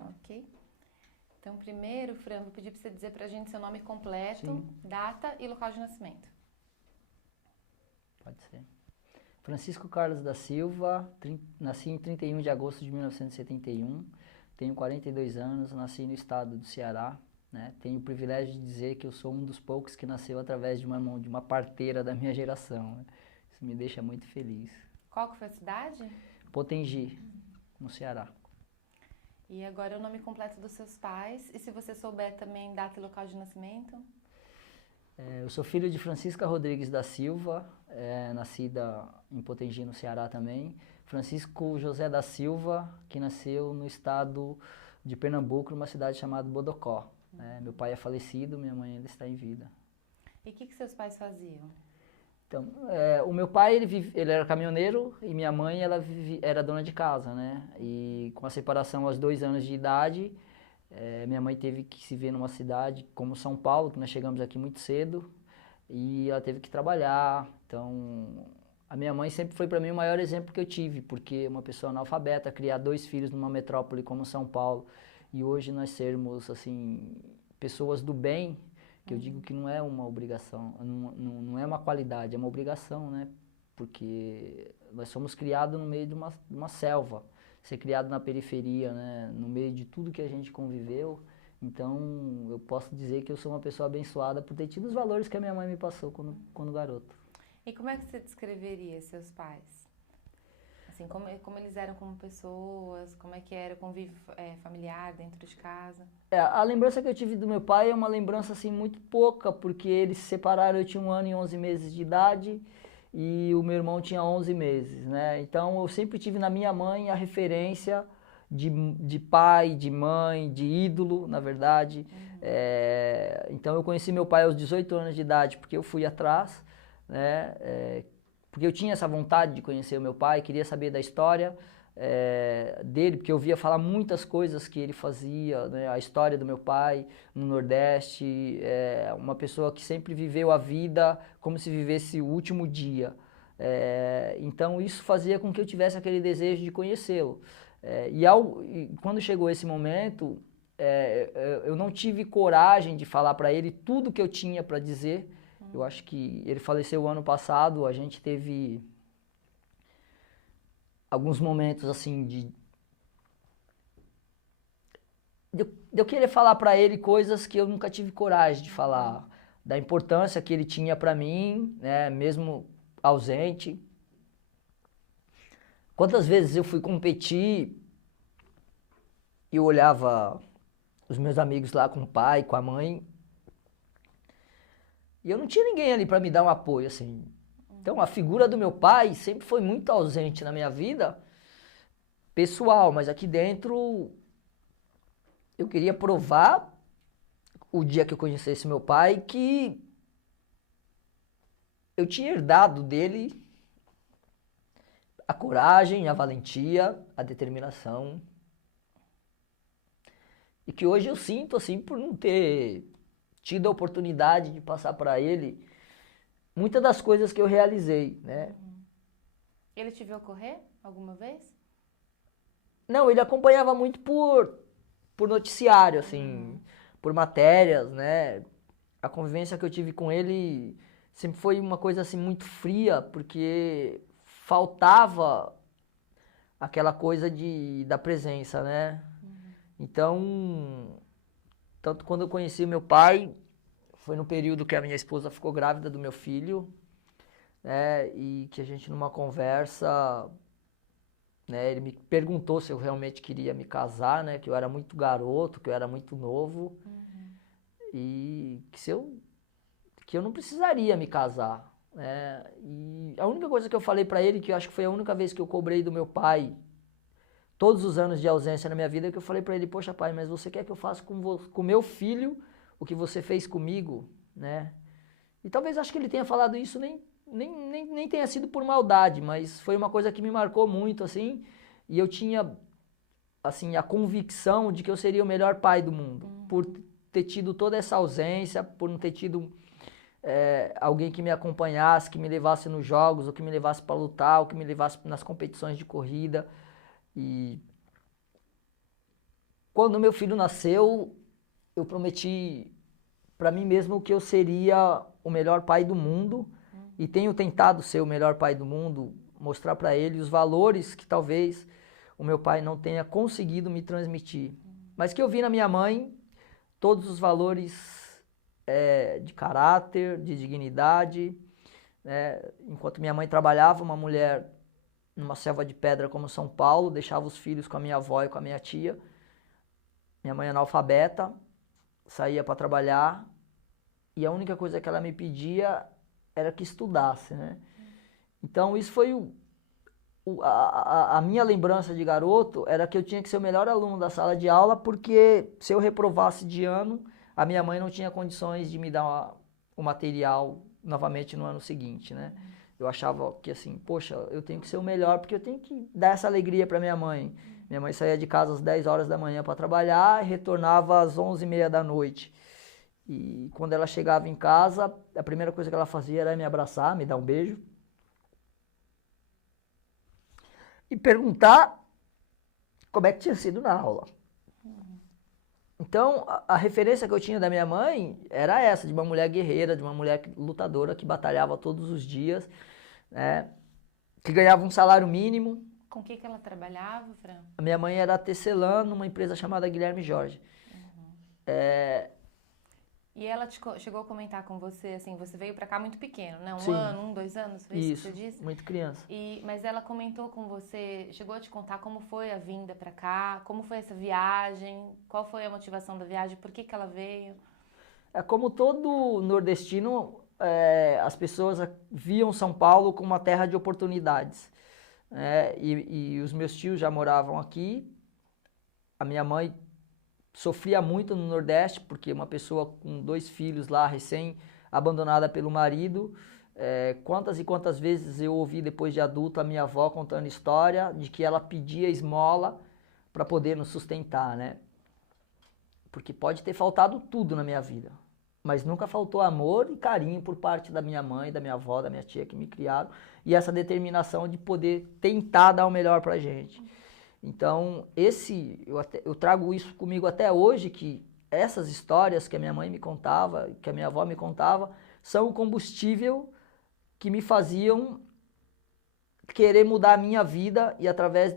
Ok. Então, primeiro, Fran, vou pedir para você dizer para a gente seu nome completo, Sim. data e local de nascimento. Pode ser. Francisco Carlos da Silva, nasci em 31 de agosto de 1971, tenho 42 anos, nasci no estado do Ceará, né? Tenho o privilégio de dizer que eu sou um dos poucos que nasceu através de uma mão, de uma parteira da minha geração, né? Isso me deixa muito feliz. Qual que foi a cidade? Potengi, no Ceará. E agora o nome completo dos seus pais. E se você souber também data e local de nascimento? Eu sou filho de Francisca Rodrigues da Silva, nascida em Potengi, no Ceará também. Francisco José da Silva, que nasceu no estado de Pernambuco, numa cidade chamada Bodocó. Meu pai é falecido, minha mãe ainda está em vida. E o que seus pais faziam? Então, o meu pai, ele era caminhoneiro e minha mãe, ela era dona de casa, né? E com a separação aos 2 anos de idade, minha mãe teve que se ver numa cidade como São Paulo, que nós chegamos aqui muito cedo, e ela teve que trabalhar. Então, a minha mãe sempre foi para mim o maior exemplo que eu tive, porque uma pessoa analfabeta, criar 2 filhos numa metrópole como São Paulo, e hoje nós sermos, assim, pessoas do bem, que eu digo que não é uma obrigação, não é uma qualidade, é uma obrigação, né? Porque nós somos criados no meio de uma selva, ser criado na periferia, né? No meio de tudo que a gente conviveu. Então, eu posso dizer que eu sou uma pessoa abençoada por ter tido os valores que a minha mãe me passou quando garoto. E como é que você descreveria seus pais? Assim, como eles eram como pessoas, como é que era o convívio familiar dentro de casa? A lembrança que eu tive do meu pai é uma lembrança assim muito pouca, porque eles se separaram, eu tinha 1 ano e 11 meses de idade e o meu irmão tinha 11 meses, né? Então eu sempre tive na minha mãe a referência de pai, de mãe, de ídolo, na verdade. Então eu conheci meu pai aos 18 anos de idade porque eu fui atrás, né? Porque eu tinha essa vontade de conhecer o meu pai, queria saber da história dele, porque eu via falar muitas coisas que ele fazia, né? A história do meu pai no Nordeste, uma pessoa que sempre viveu a vida como se vivesse o último dia. Então isso fazia com que eu tivesse aquele desejo de conhecê-lo. E quando chegou esse momento, eu não tive coragem de falar para ele tudo que eu tinha para dizer. Eu acho que ele faleceu ano passado, a gente teve alguns momentos assim de eu querer falar para ele coisas que eu nunca tive coragem de falar, da importância que ele tinha para mim, né, mesmo ausente. Quantas vezes eu fui competir e eu olhava os meus amigos lá com o pai, com a mãe, e eu não tinha ninguém ali para me dar um apoio, assim. Então a figura do meu pai sempre foi muito ausente na minha vida pessoal, mas aqui dentro eu queria provar o dia que eu conhecesse meu pai que eu tinha herdado dele a coragem, a valentia, a determinação. E que hoje eu sinto assim por não ter tido a oportunidade de passar para ele muitas das coisas que eu realizei, né? Ele te viu correr alguma vez? Não, ele acompanhava muito por noticiário, assim, por matérias, né? A convivência que eu tive com ele sempre foi uma coisa assim muito fria, porque faltava aquela coisa da presença, né? Então, tanto quando eu conheci meu pai, foi no período que a minha esposa ficou grávida do meu filho, né? E que a gente numa conversa, né, ele me perguntou se eu realmente queria me casar, né? Que eu era muito garoto, que eu era muito novo. E que eu não precisaria me casar, né? E a única coisa que eu falei pra ele, que eu acho que foi a única vez que eu cobrei do meu pai, todos os anos de ausência na minha vida, que eu falei pra ele: poxa pai, mas você quer que eu faça com meu filho o que você fez comigo, né? E talvez acho que ele tenha falado isso nem tenha sido por maldade, mas foi uma coisa que me marcou muito, assim, e eu tinha, assim, a convicção de que eu seria o melhor pai do mundo, por ter tido toda essa ausência, por não ter tido alguém que me acompanhasse, que me levasse nos jogos, ou que me levasse para lutar, ou que me levasse nas competições de corrida. E quando meu filho nasceu, eu prometi para mim mesmo que eu seria o melhor pai do mundo e tenho tentado ser o melhor pai do mundo, mostrar para ele os valores que talvez o meu pai não tenha conseguido me transmitir, mas que eu vi na minha mãe todos os valores de caráter, de dignidade, né? Enquanto minha mãe trabalhava, uma mulher numa selva de pedra como São Paulo, deixava os filhos com a minha avó e com a minha tia. Minha mãe analfabeta, saía para trabalhar e a única coisa que ela me pedia era que estudasse, né? Então isso foi a minha lembrança de garoto, era que eu tinha que ser o melhor aluno da sala de aula, porque se eu reprovasse de ano, a minha mãe não tinha condições de me dar o material novamente no ano seguinte, né? Eu achava que assim, poxa, eu tenho que ser o melhor porque eu tenho que dar essa alegria para minha mãe. Minha mãe saía de casa às 10 horas da manhã para trabalhar e retornava às 11h30 da noite. E quando ela chegava em casa, a primeira coisa que ela fazia era me abraçar, me dar um beijo. E perguntar como é que tinha sido na aula. Então, a referência que eu tinha da minha mãe era essa, de uma mulher guerreira, de uma mulher lutadora que batalhava todos os dias, né, que ganhava um salário mínimo. Com o que ela trabalhava, Fran? A minha mãe era tecelã numa empresa chamada Guilherme Jorge. E ela chegou a comentar com você, assim, você veio pra cá muito pequeno, né? Sim. Ano, 2 anos, foi isso que você disse? Muito criança. Mas ela comentou com você, chegou a te contar como foi a vinda pra cá, como foi essa viagem, qual foi a motivação da viagem, por que ela veio? Como todo nordestino, as pessoas viam São Paulo como uma terra de oportunidades. E os meus tios já moravam aqui, a minha mãe sofria muito no Nordeste, porque uma pessoa com 2 filhos lá, recém-abandonada pelo marido, quantas e quantas vezes eu ouvi depois de adulto a minha avó contando história de que ela pedia esmola para poder nos sustentar, né? Porque pode ter faltado tudo na minha vida, mas nunca faltou amor e carinho por parte da minha mãe, da minha avó, da minha tia que me criaram, e essa determinação de poder tentar dar o melhor pra gente. Então, eu trago isso comigo até hoje, que essas histórias que a minha mãe me contava, que a minha avó me contava, são o combustível que me faziam querer mudar a minha vida e através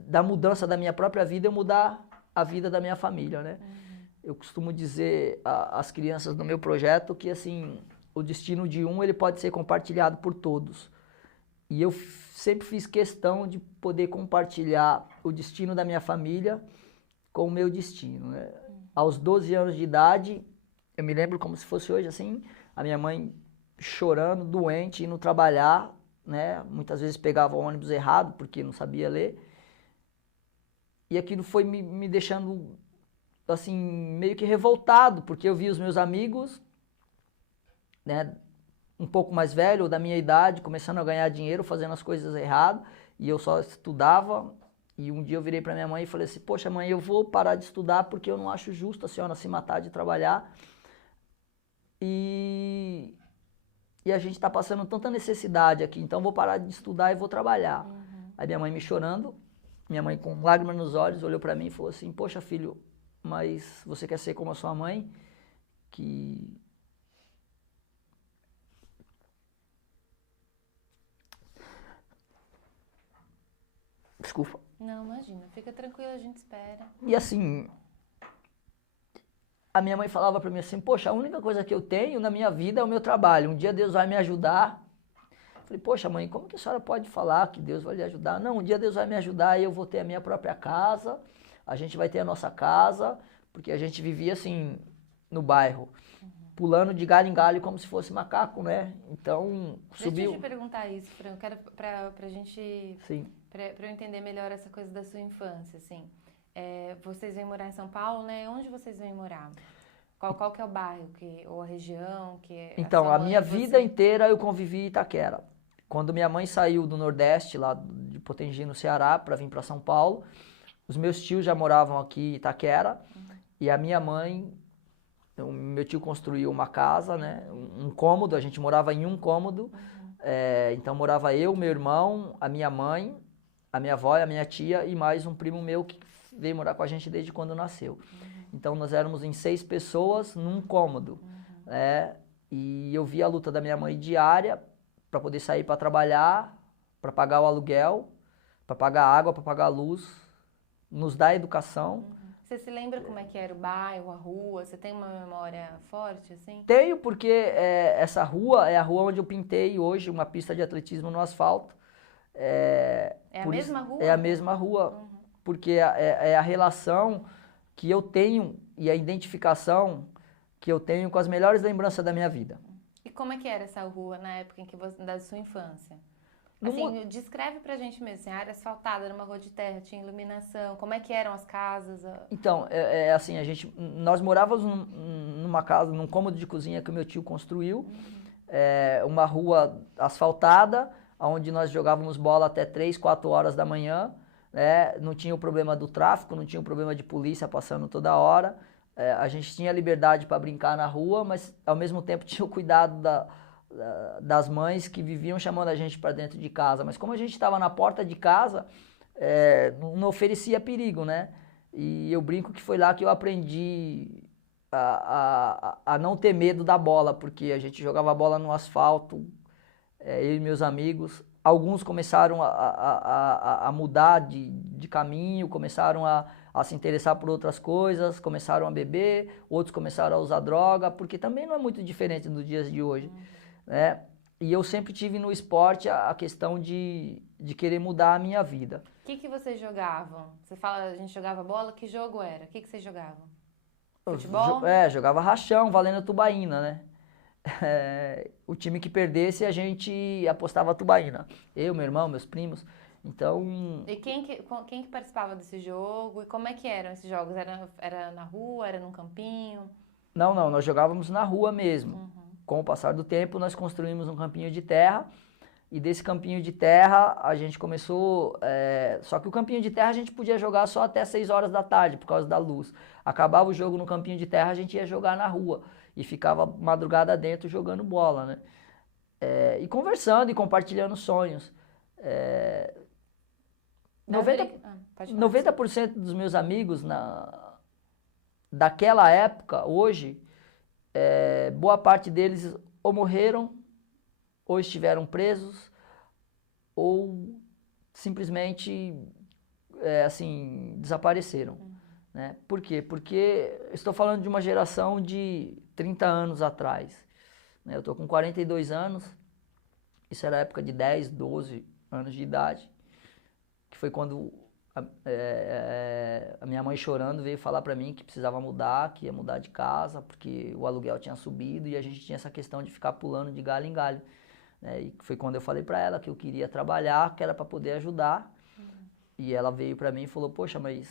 da mudança da minha própria vida, eu mudar a vida da minha família, né? Eu costumo dizer às crianças no meu projeto que, assim, o destino de um, ele pode ser compartilhado por todos. E eu sempre fiz questão de poder compartilhar o destino da minha família com o meu destino, né? Aos 12 anos de idade, eu me lembro como se fosse hoje, assim, a minha mãe chorando, doente, indo trabalhar, né? Muitas vezes pegava o ônibus errado, porque não sabia ler. E aquilo foi me deixando, assim, meio que revoltado, porque eu vi os meus amigos, né, um pouco mais velho, da minha idade, começando a ganhar dinheiro, fazendo as coisas erradas, e eu só estudava. E um dia eu virei para minha mãe e falei assim, poxa mãe, eu vou parar de estudar porque eu não acho justo a senhora se matar de trabalhar. E a gente está passando tanta necessidade aqui, então eu vou parar de estudar e vou trabalhar. Aí minha mãe me chorando, minha mãe com lágrimas nos olhos, olhou para mim e falou assim, poxa filho, mas você quer ser como a sua mãe, que... Desculpa. Não, imagina, fica tranquila, a gente espera. E assim, a minha mãe falava para mim assim, poxa, a única coisa que eu tenho na minha vida é o meu trabalho, um dia Deus vai me ajudar. Eu falei, poxa mãe, como que a senhora pode falar que Deus vai lhe ajudar? Não, um dia Deus vai me ajudar e eu vou ter a minha própria casa, a gente vai ter a nossa casa, porque a gente vivia assim, no bairro, pulando de galho em galho como se fosse macaco, né? Então, subiu... Deixa eu te perguntar isso, Fran, eu quero pra gente... Sim. Pra eu entender melhor essa coisa da sua infância, assim. Vocês vêm morar em São Paulo, né? Onde vocês vêm morar? Qual que é o bairro, ou a região? Então, a minha vida inteira eu convivi em Itaquera. Quando minha mãe saiu do Nordeste, lá de Potengi, no Ceará, para vir para São Paulo, os meus tios já moravam aqui em Itaquera, e a minha mãe, meu tio construiu uma casa, né? Um cômodo, a gente morava em um cômodo, então morava eu, meu irmão, a minha mãe, a minha avó e a minha tia e mais um primo meu que veio morar com a gente desde quando nasceu. Então nós éramos em 6 pessoas num cômodo, né? E eu via a luta da minha mãe diária para poder sair para trabalhar, para pagar o aluguel, para pagar a água, para pagar a luz, nos dar educação. Você se lembra como é que era o bairro, a rua? Você tem uma memória forte, assim? Tenho, porque essa rua é a rua onde eu pintei hoje uma pista de atletismo no asfalto. É a mesma rua? É a mesma rua, porque é a relação que eu tenho e a identificação que eu tenho com as melhores lembranças da minha vida. E como é que era essa rua na época em que da sua infância? Assim, descreve pra gente mesmo, assim, a área asfaltada, numa rua de terra, tinha iluminação, como é que eram as casas? Então, assim, nós morávamos numa casa, num cômodo de cozinha que o meu tio construiu, uma rua asfaltada, onde nós jogávamos bola até 3, 4 horas da manhã, né? Não tinha o problema do tráfico, não tinha o problema de polícia passando toda hora, a gente tinha liberdade para brincar na rua, mas ao mesmo tempo tinha o cuidado das mães que viviam chamando a gente para dentro de casa, mas como a gente estava na porta de casa, não oferecia perigo, né? E eu brinco que foi lá que eu aprendi a não ter medo da bola, porque a gente jogava bola no asfalto, eu e meus amigos. Alguns começaram a mudar de caminho, começaram a se interessar por outras coisas, começaram a beber, outros começaram a usar droga, porque também não é muito diferente dos dias de hoje. Né? E eu sempre tive no esporte a questão de querer mudar a minha vida. O que vocês jogavam? Você fala, a gente jogava bola, que jogo era? O que vocês jogavam? Futebol? Jogava rachão, valendo tubaína, né? O time que perdesse, a gente apostava tubaína. Eu, meu irmão, meus primos. Então... E quem que participava desse jogo? E como é que eram esses jogos? Era na rua? Era num campinho? Não, nós jogávamos na rua mesmo. Com o passar do tempo, nós construímos um campinho de terra, e desse campinho de terra a gente começou... Só que o campinho de terra a gente podia jogar só até 6 horas da tarde, por causa da luz. Acabava o jogo no campinho de terra, a gente ia jogar na rua, e ficava madrugada dentro jogando bola, né? E conversando e compartilhando sonhos. 90% dos meus amigos daquela época, hoje... boa parte deles ou morreram, ou estiveram presos, ou simplesmente assim, desapareceram. Né? Por quê? Porque estou falando de uma geração de 30 anos atrás. Né? Eu estou com 42 anos, isso era a época de 10, 12 anos de idade, que foi quando a minha mãe chorando veio falar para mim que precisava mudar, que ia mudar de casa, porque o aluguel tinha subido e a gente tinha essa questão de ficar pulando de galho em galho. Né? E foi quando eu falei para ela que eu queria trabalhar, que era para poder ajudar. E ela veio para mim e falou, poxa, mas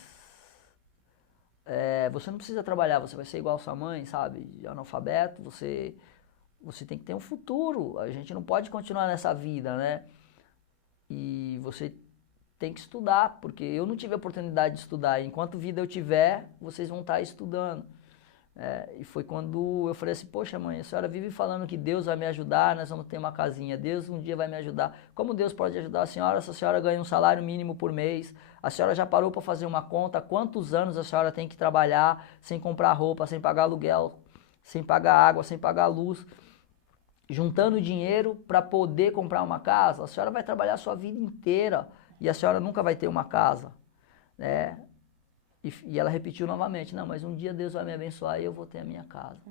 você não precisa trabalhar, você vai ser igual sua mãe, sabe? Analfabeto, você tem que ter um futuro, a gente não pode continuar nessa vida, né? E você tem que estudar, porque eu não tive a oportunidade de estudar. E enquanto vida eu tiver, vocês vão estar estudando. E foi quando eu falei assim, poxa mãe, a senhora vive falando que Deus vai me ajudar, nós vamos ter uma casinha, Deus um dia vai me ajudar. Como Deus pode ajudar a senhora se a senhora ganha um salário mínimo por mês? A senhora já parou para fazer uma conta? Quantos anos a senhora tem que trabalhar sem comprar roupa, sem pagar aluguel, sem pagar água, sem pagar luz? Juntando dinheiro para poder comprar uma casa? A senhora vai trabalhar a sua vida inteira e a senhora nunca vai ter uma casa, né? E ela repetiu novamente, não, mas um dia Deus vai me abençoar e eu vou ter a minha casa.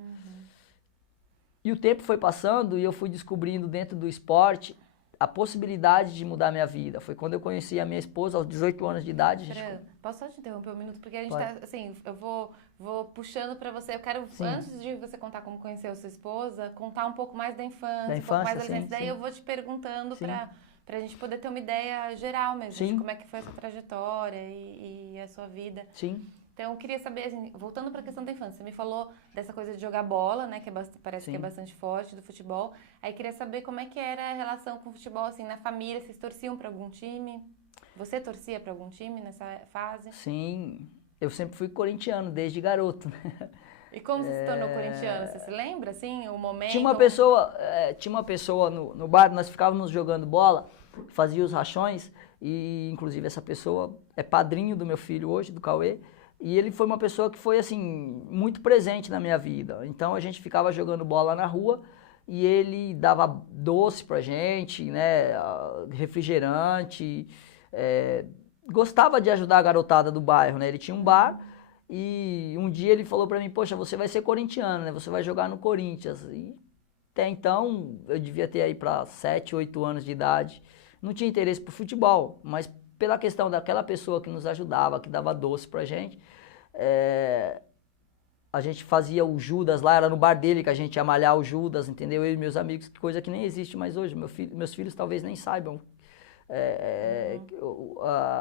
E o tempo foi passando e eu fui descobrindo dentro do esporte a possibilidade de mudar a minha vida. Foi quando eu conheci a minha esposa aos 18 anos de idade. Posso só te interromper um minuto? Porque a gente tá, assim, eu vou puxando pra você. Eu quero, antes de você contar como conheceu a sua esposa, contar um pouco mais da infância, um pouco mais da adolescência. Daí eu vou te perguntando pra gente poder ter uma ideia geral mesmo, de como é que foi a sua trajetória e a sua vida. Sim. Então, eu queria saber, assim, voltando para a questão da infância, você me falou dessa coisa de jogar bola, né, que parece que é bastante forte, do futebol. Aí, queria saber como é que era a relação com o futebol, assim, na família, vocês torciam para algum time? Você torcia para algum time nessa fase? Sim, eu sempre fui corintiano, desde garoto, né? E como você se tornou corintiano? Você se lembra, assim, o momento? Tinha uma pessoa no bar, nós ficávamos jogando bola, fazia os rachões, e inclusive essa pessoa é padrinho do meu filho hoje, do Cauê, e ele foi uma pessoa que foi assim, muito presente na minha vida. Então a gente ficava jogando bola na rua e ele dava doce pra gente, né, refrigerante, gostava de ajudar a garotada do bairro, né? Ele tinha um bar e um dia ele falou pra mim, poxa, você vai ser corintiano, né? Você vai jogar no Corinthians. E até então, eu devia ter aí pra 7, 8 anos de idade. Não tinha interesse por futebol, mas pela questão daquela pessoa que nos ajudava, que dava doce pra gente, a gente fazia o Judas lá, era no bar dele que a gente ia malhar o Judas, entendeu? Eu e meus amigos, coisa que nem existe mais hoje. Meus filhos talvez nem saibam.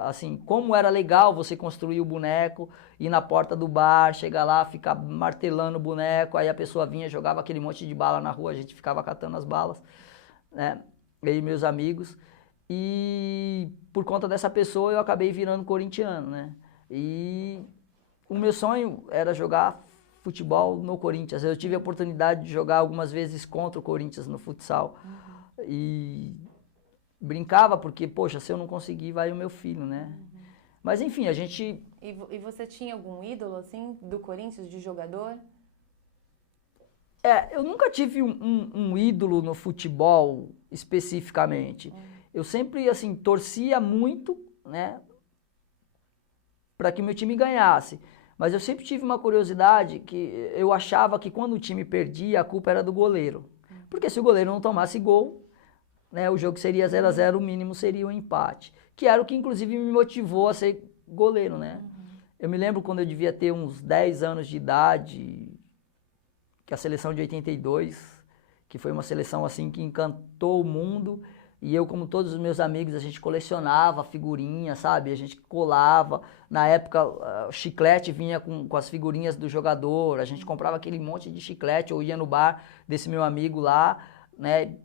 Assim, como era legal você construir o boneco, ir na porta do bar, chegar lá, ficar martelando o boneco, aí a pessoa vinha, jogava aquele monte de bala na rua, a gente ficava catando as balas, né? Eu e meus amigos. E por conta dessa pessoa eu acabei virando corintiano, né? E o meu sonho era jogar futebol no Corinthians. Eu tive a oportunidade de jogar algumas vezes contra o Corinthians no futsal. E brincava porque, poxa, se eu não conseguir, vai o meu filho, né? Mas enfim, a gente... E você tinha algum ídolo, assim, do Corinthians, de jogador? Eu nunca tive um ídolo no futebol especificamente. Eu sempre, assim, torcia muito, né, para que meu time ganhasse. Mas eu sempre tive uma curiosidade que eu achava que quando o time perdia, a culpa era do goleiro. Porque se o goleiro não tomasse gol, né, o jogo seria 0-0, o mínimo seria um empate. Que era o que, inclusive, me motivou a ser goleiro, né? Eu me lembro quando eu devia ter uns 10 anos de idade, que a seleção de 82, que foi uma seleção assim que encantou o mundo, e eu, como todos os meus amigos, a gente colecionava figurinhas, sabe? A gente colava. Na época, o chiclete vinha com as figurinhas do jogador, a gente comprava aquele monte de chiclete, ou ia no bar desse meu amigo lá, né?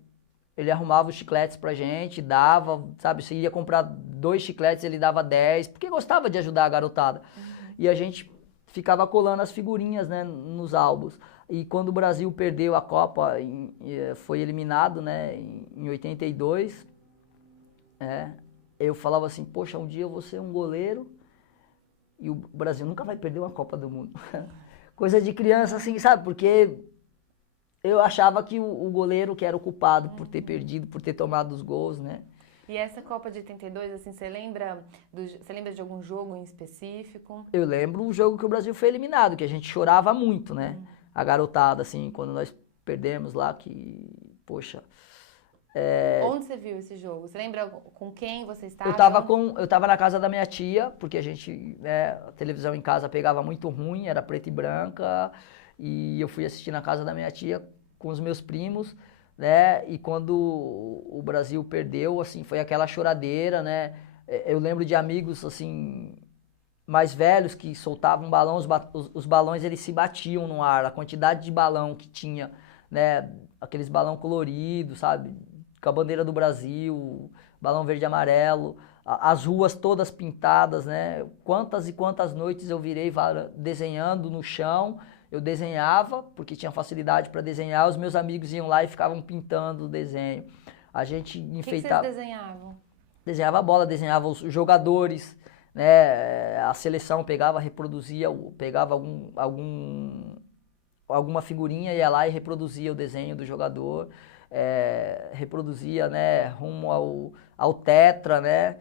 Ele arrumava os chicletes pra gente, dava, sabe? Se ia comprar 2 chicletes, ele dava 10, porque gostava de ajudar a garotada. E a gente ficava colando as figurinhas, né, nos álbuns. E quando o Brasil perdeu a Copa, foi eliminado, né, em 82, eu falava assim, poxa, um dia eu vou ser um goleiro e o Brasil nunca vai perder uma Copa do Mundo. Coisa de criança assim, sabe? Porque eu achava que o goleiro que era o culpado por ter perdido, por ter tomado os gols, né? E essa Copa de 82, assim, você lembra de algum jogo em específico? Eu lembro o jogo que o Brasil foi eliminado, que a gente chorava muito, né? A garotada, assim, quando nós perdemos lá, que, poxa... Onde você viu esse jogo? Você lembra com quem você estava? Eu tava na casa da minha tia, porque a gente, a televisão em casa pegava muito ruim, era preta e branca, e eu fui assistir na casa da minha tia com os meus primos, né? E quando o Brasil perdeu, assim, foi aquela choradeira, né? Eu lembro de amigos, assim, mais velhos que soltavam balão, os balões eles se batiam no ar, a quantidade de balão que tinha, né? Aqueles balão coloridos, sabe? Com a bandeira do Brasil, balão verde e amarelo, as ruas todas pintadas, né? Quantas e quantas noites eu virei desenhando no chão. Eu desenhava, porque tinha facilidade para desenhar, os meus amigos iam lá e ficavam pintando o desenho. A gente enfeitava... O que vocês desenhavam? Desenhava a bola, desenhava os jogadores, né? A seleção reproduzia, pegava alguma figurinha, ia lá e reproduzia o desenho do jogador, reproduzia, né, rumo ao tetra, né?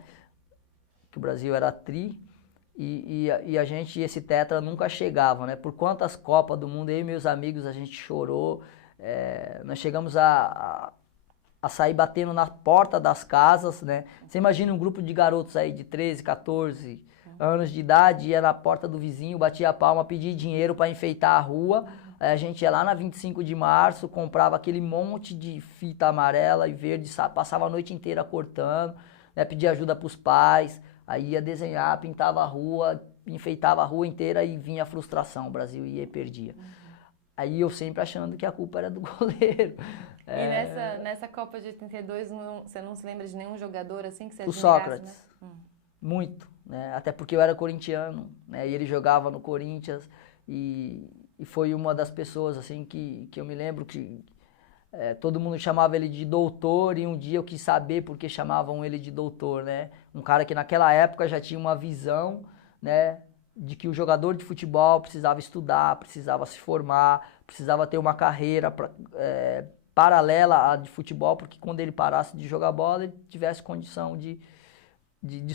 Que o Brasil era tri. E a gente, esse tetra nunca chegava, né? Por quantas Copas do Mundo, eu e meus amigos, a gente chorou. Nós chegamos a sair batendo na porta das casas, né? Você imagina um grupo de garotos aí de 13, 14 anos de idade, ia na porta do vizinho, batia a palma, pedia dinheiro para enfeitar a rua. Aí a gente ia lá na 25 de março, comprava aquele monte de fita amarela e verde, passava a noite inteira cortando, né? Pedia ajuda para os pais. Aí ia desenhar, pintava a rua, enfeitava a rua inteira e vinha a frustração, o Brasil ia e perdia. Aí eu sempre achando que a culpa era do goleiro. E nessa Copa de 82, você não se lembra de nenhum jogador assim que você admirasse? O Sócrates, né? Muito, né? Até porque eu era corintiano, né? E ele jogava no Corinthians e foi uma das pessoas assim que eu me lembro que Todo mundo chamava ele de doutor e um dia eu quis saber por que chamavam ele de doutor, né? Um cara que naquela época já tinha uma visão, né, de que o jogador de futebol precisava estudar, precisava se formar, precisava ter uma carreira paralela à de futebol, porque quando ele parasse de jogar bola, ele tivesse condição de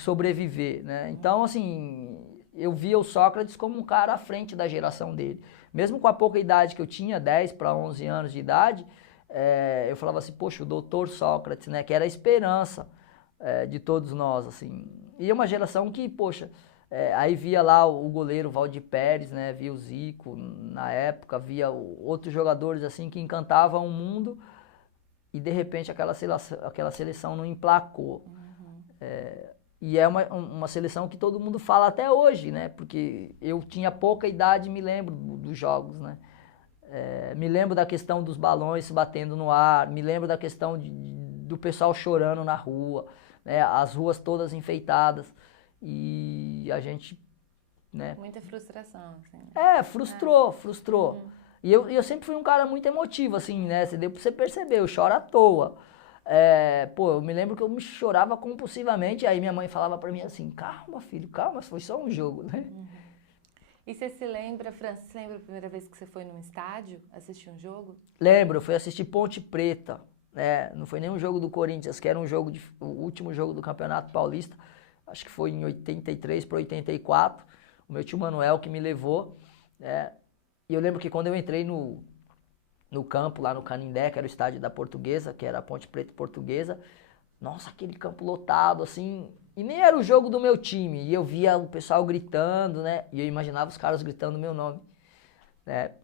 sobreviver, né? Então, assim, eu via o Sócrates como um cara à frente da geração dele. Mesmo com a pouca idade que eu tinha, 10 para 11 anos de idade, eu falava assim, poxa, o doutor Sócrates, né, que era a esperança de todos nós, assim. E é uma geração que, poxa, aí via lá o goleiro Valdir Pérez, né, via o Zico na época, via outros jogadores assim que encantavam o mundo e de repente aquela seleção não emplacou. E é uma seleção que todo mundo fala até hoje, né, porque eu tinha pouca idade e me lembro dos jogos, né. Me lembro da questão dos balões batendo no ar, me lembro da questão do pessoal chorando na rua, né, as ruas todas enfeitadas e a gente, né... Muita frustração, assim. Frustrou. Uhum. E eu sempre fui um cara muito emotivo, assim, né, deu pra você perceber, eu choro à toa. Eu me lembro que eu me chorava compulsivamente, aí minha mãe falava pra mim assim, calma filho, calma, foi só um jogo, né. Uhum. E você se lembra, Fran, você lembra a primeira vez que você foi num estádio assistir um jogo? Lembro, eu fui assistir Ponte Preta, né? Não foi nenhum jogo do Corinthians, que era o último jogo do Campeonato Paulista, acho que foi em 83 para 84, o meu tio Manuel que me levou, né? E eu lembro que quando eu entrei no campo lá no Canindé, que era o estádio da Portuguesa, que era a Ponte Preta Portuguesa, nossa, aquele campo lotado, assim... E nem era o jogo do meu time, e eu via o pessoal gritando, né? E eu imaginava os caras gritando o meu nome, né?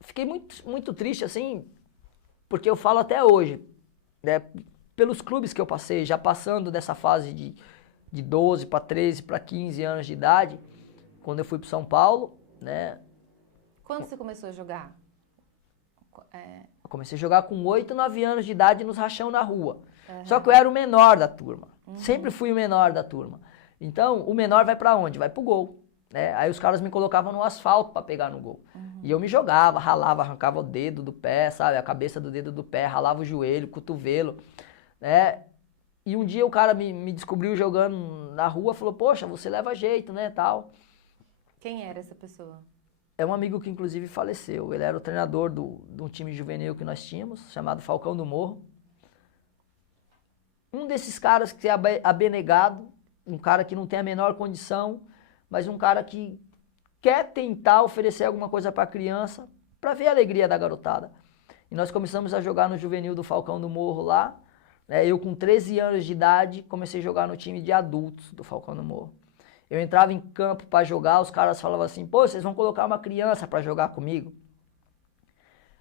Fiquei muito, muito triste, assim, porque eu falo até hoje, né? Pelos clubes que eu passei, já passando dessa fase de 12 para 13 para 15 anos de idade, quando eu fui para São Paulo, né? Quando você começou a jogar? Eu comecei a jogar com 8, 9 anos de idade nos rachão na rua. Uhum. Só que eu era o menor da turma. Uhum. Sempre fui o menor da turma. Então, o menor vai pra onde? Vai pro gol. Né? Aí os caras me colocavam no asfalto pra pegar no gol. Uhum. E eu me jogava, ralava, arrancava o dedo do pé, sabe? A cabeça do dedo do pé, ralava o joelho, o cotovelo. Né? E um dia o cara me descobriu jogando na rua, falou, poxa, você leva jeito, né, tal. Quem era essa pessoa? É um amigo que inclusive faleceu. Ele era o treinador de um time juvenil que nós tínhamos, chamado Falcão do Morro. Um desses caras que é abnegado, um cara que não tem a menor condição, mas um cara que quer tentar oferecer alguma coisa para a criança, para ver a alegria da garotada. E nós começamos a jogar no juvenil do Falcão do Morro lá. Eu com 13 anos de idade comecei a jogar no time de adultos do Falcão do Morro. Eu entrava em campo para jogar, os caras falavam assim, pô, vocês vão colocar uma criança para jogar comigo?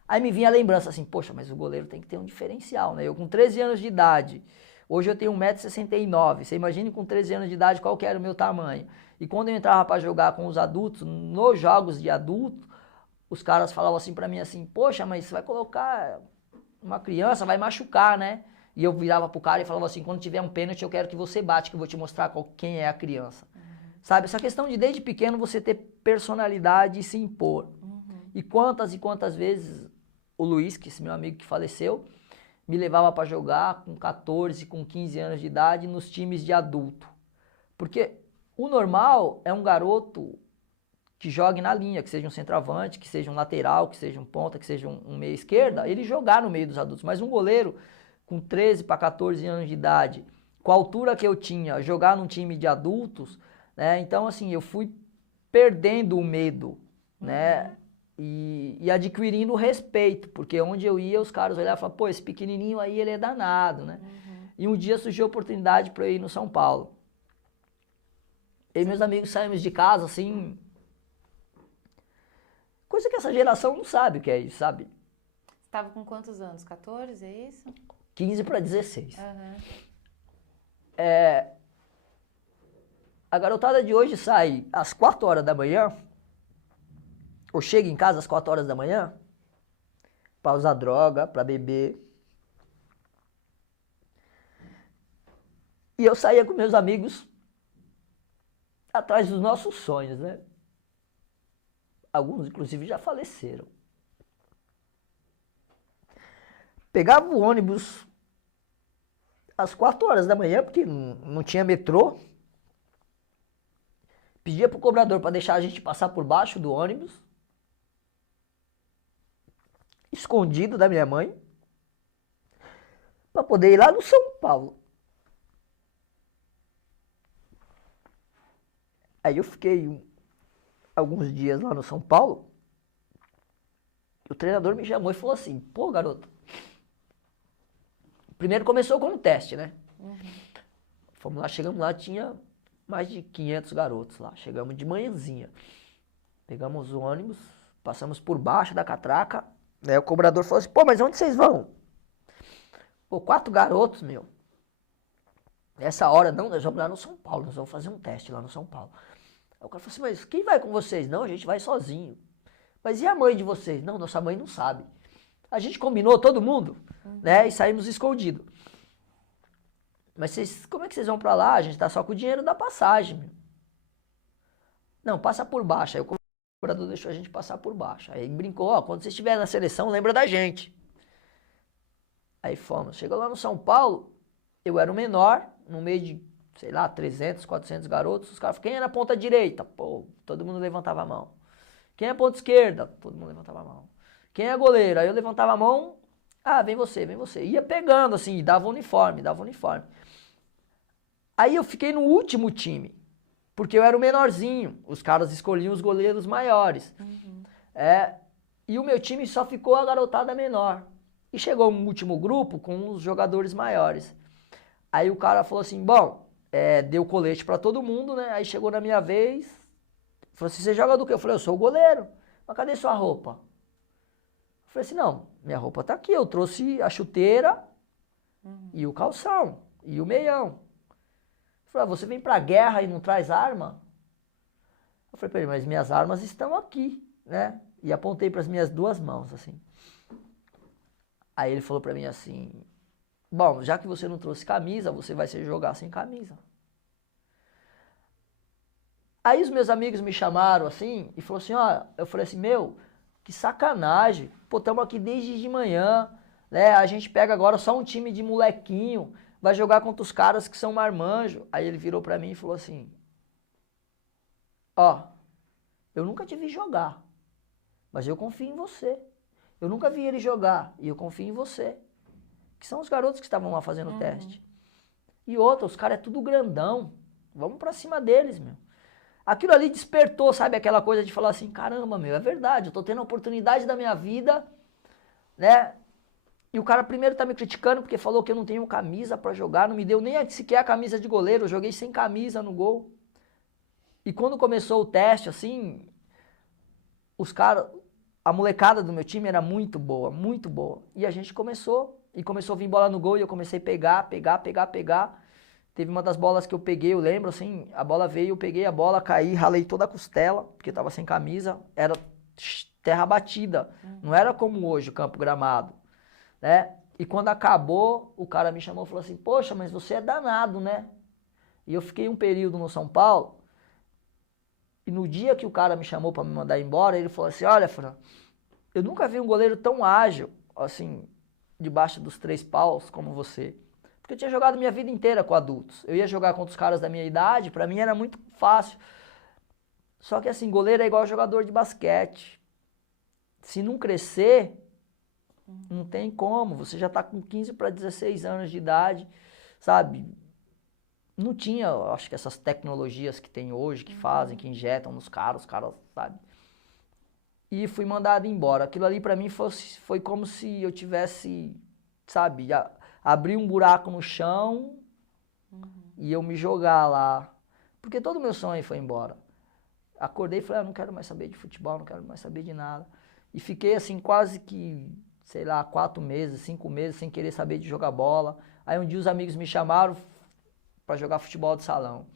Aí me vinha a lembrança assim, poxa, mas o goleiro tem que ter um diferencial, né? Eu com 13 anos de idade, hoje eu tenho 1,69 m, você imagine com 13 anos de idade qual que era o meu tamanho. E quando eu entrava para jogar com os adultos, nos jogos de adulto, os caras falavam assim para mim assim, poxa, mas você vai colocar uma criança, vai machucar, né? E eu virava pro cara e falava assim, quando tiver um pênalti eu quero que você bate, que eu vou te mostrar quem é a criança. Sabe, essa questão de desde pequeno você ter personalidade e se impor. Uhum. E quantas vezes o Luiz, que esse meu amigo que faleceu, me levava para jogar com 14, com 15 anos de idade nos times de adulto. Porque o normal é um garoto que jogue na linha, que seja um centroavante, que seja um lateral, que seja um ponta, que seja um meia esquerda, ele jogar no meio dos adultos. Mas um goleiro com 13 para 14 anos de idade, com a altura que eu tinha, jogar num time de adultos... né? Então, assim, eu fui perdendo o medo, né? E adquirindo respeito, porque onde eu ia, os caras olhavam e falavam, pô, esse pequenininho aí, ele é danado, né? Uhum. E um dia surgiu a oportunidade para eu ir no São Paulo. Eu e meus amigos saímos de casa, assim, coisa que essa geração não sabe o que é isso, sabe? Você estava com quantos anos? 14, é isso? 15 para 16. Uhum. A garotada de hoje sai às 4 horas da manhã, ou chega em casa às 4 horas da manhã, para usar droga, para beber. E eu saía com meus amigos atrás dos nossos sonhos, né? Alguns, inclusive, já faleceram. pegava o ônibus às 4 horas da manhã, porque não tinha metrô. Pedia pro cobrador para deixar a gente passar por baixo do ônibus. Escondido da minha mãe. Para poder ir lá no São Paulo. Aí eu fiquei alguns dias lá no São Paulo. O treinador me chamou e falou assim, pô, garoto. Primeiro começou com um teste, né? Fomos lá, chegamos lá, tinha mais de 500 garotos lá. Chegamos de manhãzinha. Pegamos o ônibus, passamos por baixo da catraca. Aí o cobrador falou assim, pô, mas onde vocês vão? Pô, 4 garotos, meu. Nessa hora, não, nós vamos lá no São Paulo, nós vamos fazer um teste lá no São Paulo. Aí o cara falou assim, mas quem vai com vocês? Não, a gente vai sozinho. Mas e a mãe de vocês? Não, nossa mãe não sabe. A gente combinou, todo mundo, né, e saímos escondidos. Mas vocês, como é que vocês vão pra lá? A gente tá só com o dinheiro da passagem, meu. Não, passa por baixo. Aí o cobrador deixou a gente passar por baixo. Aí brincou, ó, quando vocês estiverem na seleção, lembra da gente. Aí fomos. Chegou lá no São Paulo, eu era o menor, no meio de, sei lá, 300, 400 garotos. Os caras falaram, quem é na ponta direita? Pô, todo mundo levantava a mão. Quem é a ponta esquerda? Todo mundo levantava a mão. Quem é goleiro? Aí eu levantava a mão, ah, vem você, vem você. Ia pegando assim, dava uniforme. Aí eu fiquei no último time, porque eu era o menorzinho. Os caras escolhiam os goleiros maiores. E o meu time só ficou a garotada menor. E chegou um último grupo com os jogadores maiores. Aí o cara falou assim, bom, deu colete pra todo mundo, né? Aí chegou na minha vez, falou assim, você joga do quê? Eu falei, eu sou o goleiro. Mas cadê sua roupa? Eu falei assim, não, minha roupa tá aqui. Eu trouxe a chuteira e o calção e o meião. Eu falei, você vem pra guerra e não traz arma? Eu falei pra ele, mas minhas armas estão aqui, né? E apontei pras minhas 2 mãos, assim. Aí ele falou pra mim assim, bom, já que você não trouxe camisa, você vai se jogar sem camisa. Aí os meus amigos me chamaram assim e falaram assim, ó, eu falei assim, meu, que sacanagem, pô, estamos aqui desde de manhã, né? A gente pega agora só um time de molequinho, vai jogar contra os caras que são marmanjo. Aí ele virou pra mim e falou assim, ó, eu nunca te vi jogar, mas eu confio em você. Eu nunca vi ele jogar e eu confio em você. Que são os garotos que estavam lá fazendo o teste. E outra, os caras é tudo grandão. Vamos pra cima deles, meu. Aquilo ali despertou, sabe, aquela coisa de falar assim, caramba, meu, é verdade, eu tô tendo a oportunidade da minha vida, né? E o cara primeiro tá me criticando porque falou que eu não tenho camisa pra jogar, não me deu nem sequer a camisa de goleiro, eu joguei sem camisa no gol. E quando começou o teste, assim, os caras... A molecada do meu time era muito boa, muito boa. E a gente começou a vir bola no gol e eu comecei a pegar. Teve uma das bolas que eu peguei, eu lembro assim, a bola veio, eu peguei a bola, caí, ralei toda a costela, porque eu tava sem camisa, era terra batida, não era como hoje o campo gramado, né? E quando acabou, o cara me chamou e falou assim, poxa, mas você é danado, né? E eu fiquei um período no São Paulo, e no dia que o cara me chamou para me mandar embora, ele falou assim, olha, Fran, eu nunca vi um goleiro tão ágil, assim, debaixo dos 3 paus como você. Porque eu tinha jogado minha vida inteira com adultos. Eu ia jogar contra os caras da minha idade, pra mim era muito fácil. Só que assim, goleiro é igual jogador de basquete. Se não crescer, não tem como. Você já tá com 15 para 16 anos de idade, sabe? Não tinha, acho que essas tecnologias que tem hoje, que fazem, que injetam nos caras, os caras, sabe? E fui mandado embora. Aquilo ali pra mim foi como se eu tivesse, sabe, abrir um buraco no chão e eu me jogar lá. Porque todo o meu sonho foi embora. Acordei e falei, não quero mais saber de futebol, não quero mais saber de nada. E fiquei assim quase que, sei lá, 4 meses, 5 meses sem querer saber de jogar bola. Aí um dia os amigos me chamaram para jogar futebol de salão.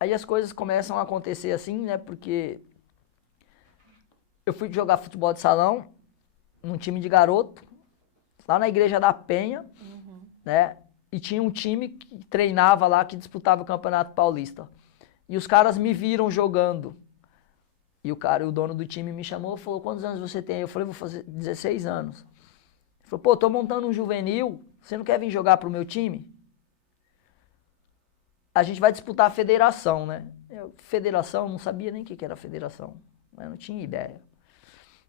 Aí as coisas começam a acontecer assim, né, porque eu fui jogar futebol de salão num time de garoto, lá na Igreja da Penha, né, e tinha um time que treinava lá, que disputava o Campeonato Paulista. E os caras me viram jogando. E o dono do time me chamou e falou, quantos anos você tem? Eu falei, vou fazer 16 anos. Ele falou, pô, tô montando um juvenil, você não quer vir jogar pro meu time? A gente vai disputar a federação, né? Federação, não sabia nem o que era federação. Eu não tinha ideia.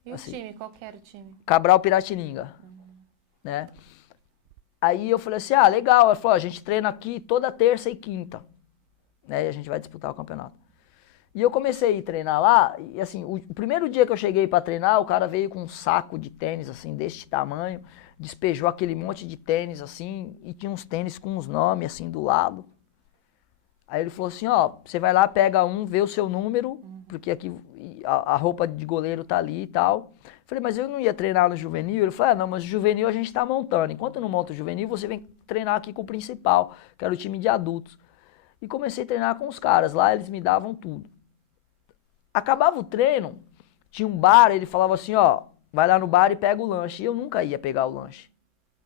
E assim, o time? Qual que era o time? Cabral Piratininga. Né? Aí eu falei assim, legal. Ela falou, a gente treina aqui toda terça e quinta. Né? E a gente vai disputar o campeonato. E eu comecei a ir treinar lá, e assim, o primeiro dia que eu cheguei pra treinar, o cara veio com um saco de tênis, assim, deste tamanho, despejou aquele monte de tênis, assim, e tinha uns tênis com uns nomes, assim, do lado. Aí ele falou assim, você vai lá, pega um, vê o seu número, porque aqui a roupa de goleiro tá ali e tal. Falei, mas eu não ia treinar no juvenil? Ele falou, não, mas o juvenil a gente tá montando. Enquanto não monta o juvenil, você vem treinar aqui com o principal, que era o time de adultos. E comecei a treinar com os caras, lá eles me davam tudo. Acabava o treino, tinha um bar, ele falava assim, vai lá no bar e pega o lanche. E eu nunca ia pegar o lanche,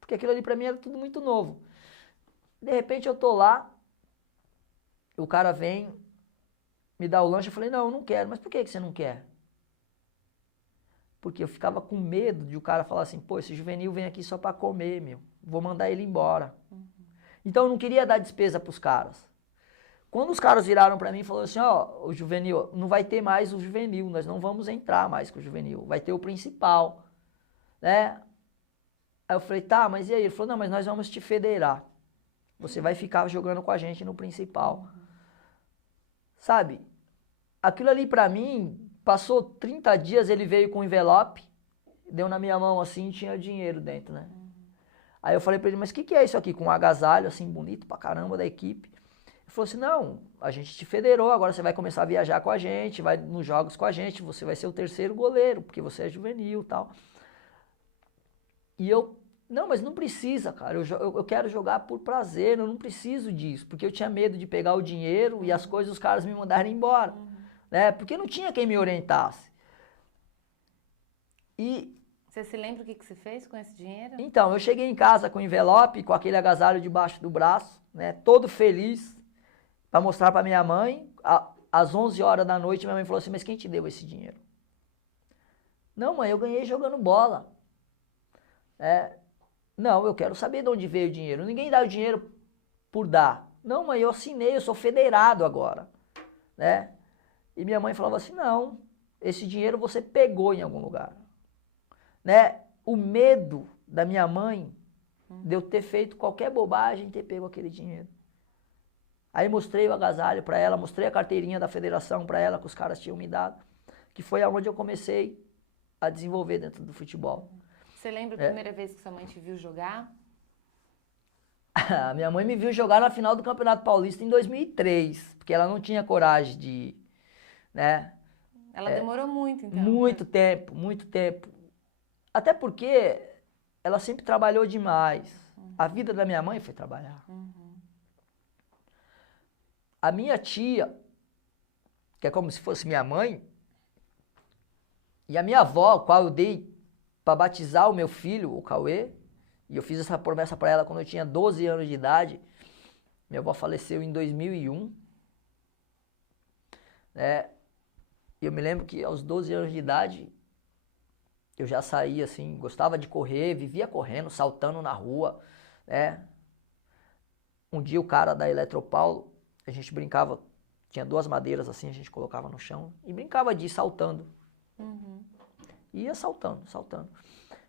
porque aquilo ali pra mim era tudo muito novo. De repente eu tô lá, o cara vem, me dá o lanche, eu falei, não, eu não quero. Mas por que você não quer? Porque eu ficava com medo de o cara falar assim, pô, esse juvenil vem aqui só pra comer, meu, vou mandar ele embora. Então eu não queria dar despesa pros caras. Quando os caras viraram pra mim e falaram assim, o juvenil, não vai ter mais o juvenil, nós não vamos entrar mais com o juvenil, vai ter o principal, né? Aí eu falei, tá, mas e aí? Ele falou, não, mas nós vamos te federar, você vai ficar jogando com a gente no principal. Sabe? Aquilo ali pra mim, passou 30 dias, ele veio com um envelope, deu na minha mão assim, tinha dinheiro dentro, né? Aí eu falei pra ele, mas o que é isso aqui? Com um agasalho assim, bonito pra caramba da equipe. Ele falou assim, não, a gente te federou, agora você vai começar a viajar com a gente, vai nos jogos com a gente, você vai ser o terceiro goleiro, porque você é juvenil e tal. E eu, não, mas não precisa, cara, eu quero jogar por prazer, eu não preciso disso, porque eu tinha medo de pegar o dinheiro e as coisas os caras me mandarem embora, né, porque não tinha quem me orientasse. E... Você se lembra o que você fez com esse dinheiro? Então, eu cheguei em casa com o envelope, com aquele agasalho debaixo do braço, né, todo feliz, para mostrar para minha mãe. Às 11 horas da noite, minha mãe falou assim, mas quem te deu esse dinheiro? Não, mãe, eu ganhei jogando bola. Não, eu quero saber de onde veio o dinheiro. Ninguém dá o dinheiro por dar. Não, mãe, eu assinei, eu sou federado agora. Né? E minha mãe falava assim, não, esse dinheiro você pegou em algum lugar. Né? O medo da minha mãe de eu ter feito qualquer bobagem e ter pego aquele dinheiro. Aí mostrei o agasalho para ela, mostrei a carteirinha da federação para ela que os caras tinham me dado, que foi aonde eu comecei a desenvolver dentro do futebol. Você lembra a primeira vez que sua mãe te viu jogar? A minha mãe me viu jogar na final do Campeonato Paulista em 2003, porque ela não tinha coragem de ir, né? Ela demorou muito, então? Muito tempo, muito tempo. Até porque ela sempre trabalhou demais. A vida da minha mãe foi trabalhar. A minha tia, que é como se fosse minha mãe, e a minha avó, qual eu dei para batizar o meu filho, o Cauê, e eu fiz essa promessa para ela quando eu tinha 12 anos de idade. Minha avó faleceu em 2001. Né? E eu me lembro que aos 12 anos de idade, eu já saía assim, gostava de correr, vivia correndo, saltando na rua. Né? Um dia o cara da Eletropaulo, a gente brincava, tinha duas madeiras assim, a gente colocava no chão e brincava de ir saltando. Ia saltando, saltando.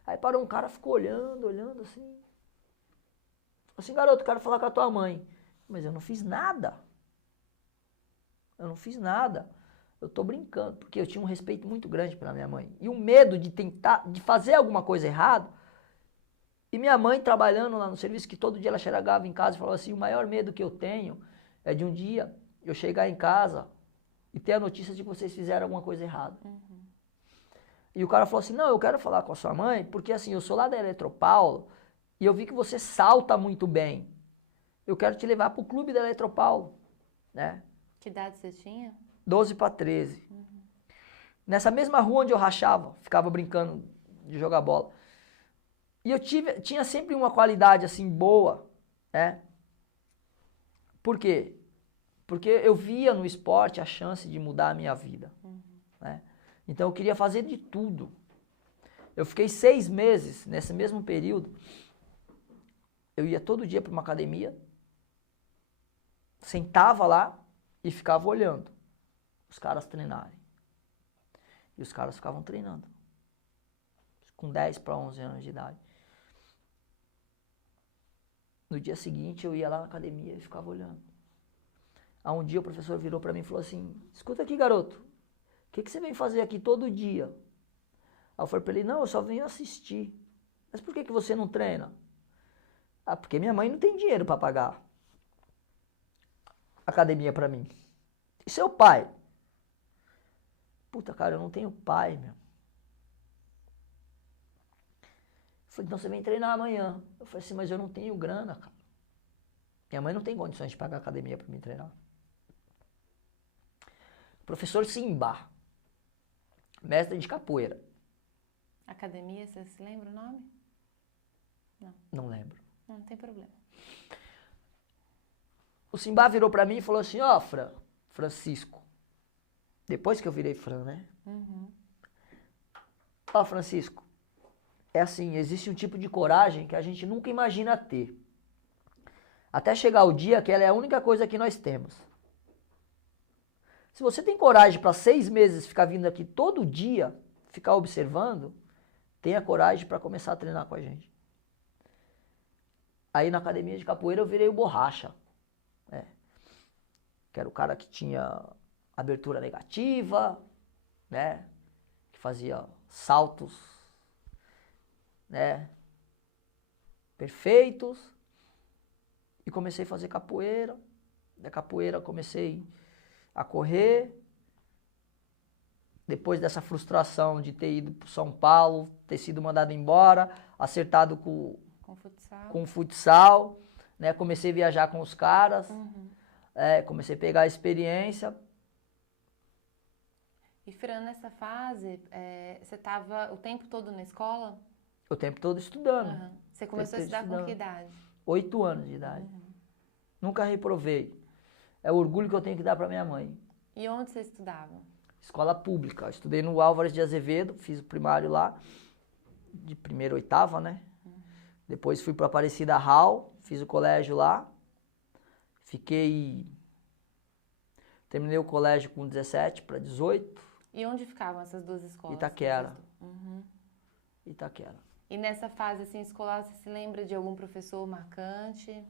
Aí parou um cara, ficou olhando assim. Falei assim, garoto, quero falar com a tua mãe. Mas eu não fiz nada. Eu não fiz nada. Eu tô brincando, porque eu tinha um respeito muito grande pela minha mãe. E um medo de tentar, de fazer alguma coisa errada. E minha mãe trabalhando lá no serviço, que todo dia ela chegava em casa e falava assim, o maior medo que eu tenho é de um dia eu chegar em casa e ter a notícia de que vocês fizeram alguma coisa errada. E o cara falou assim, não, eu quero falar com a sua mãe, porque assim, eu sou lá da Eletropaulo e eu vi que você salta muito bem. Eu quero te levar pro clube da Eletropaulo. Né? Que idade você tinha? 12 para 13. Nessa mesma rua onde eu rachava, ficava brincando de jogar bola. E eu tinha sempre uma qualidade assim boa, né? Por quê? Porque eu via no esporte a chance de mudar a minha vida. Né? Então eu queria fazer de tudo. Eu fiquei 6 meses, nesse mesmo período, eu ia todo dia para uma academia, sentava lá e ficava olhando os caras treinarem. E os caras ficavam treinando, com 10 para 11 anos de idade. No dia seguinte eu ia lá na academia e ficava olhando. Aí um dia o professor virou para mim e falou assim, escuta aqui, garoto, o que você vem fazer aqui todo dia? Aí eu falei para ele, não, eu só venho assistir. Mas por que você não treina? Ah, porque minha mãe não tem dinheiro para pagar academia para mim. E seu pai? Puta, cara, eu não tenho pai, meu. Eu falei, então você vem treinar amanhã. Eu falei assim, mas eu não tenho grana, cara. Minha mãe não tem condições de pagar academia para mim treinar. Professor Simba, mestre de capoeira. Academia, você se lembra o nome? Não. Não lembro. Não tem problema. O Simba virou pra mim e falou assim, ó, Francisco. Depois que eu virei Fran, né? Uhum. Ó, Francisco, é assim, existe um tipo de coragem que a gente nunca imagina ter. Até chegar o dia que ela é a única coisa que nós temos. Se você tem coragem para 6 meses ficar vindo aqui todo dia, ficar observando, tenha coragem para começar a treinar com a gente. Aí na academia de capoeira eu virei o borracha. Né? Que era o cara que tinha abertura negativa, né? Que fazia saltos, né? Perfeitos. E comecei a fazer capoeira. Da capoeira comecei a correr. Depois dessa frustração de ter ido para São Paulo, ter sido mandado embora, acertado com o futsal, né? Comecei a viajar com os caras, comecei a pegar a experiência. E Fran, nessa fase, você estava o tempo todo na escola? O tempo todo estudando. Uhum. Você começou a estudar com que idade? 8 anos de idade. Nunca reprovei. É o orgulho que eu tenho que dar para minha mãe. E onde você estudava? Escola pública. Eu estudei no Álvares de Azevedo, fiz o primário lá, de 1ª a 8ª, né? Depois fui para Aparecida Hall, fiz o colégio lá. Terminei o colégio com 17 para 18. E onde ficavam essas duas escolas? Itaquera. Itaquera. E nessa fase assim, escolar, você se lembra de algum professor marcante?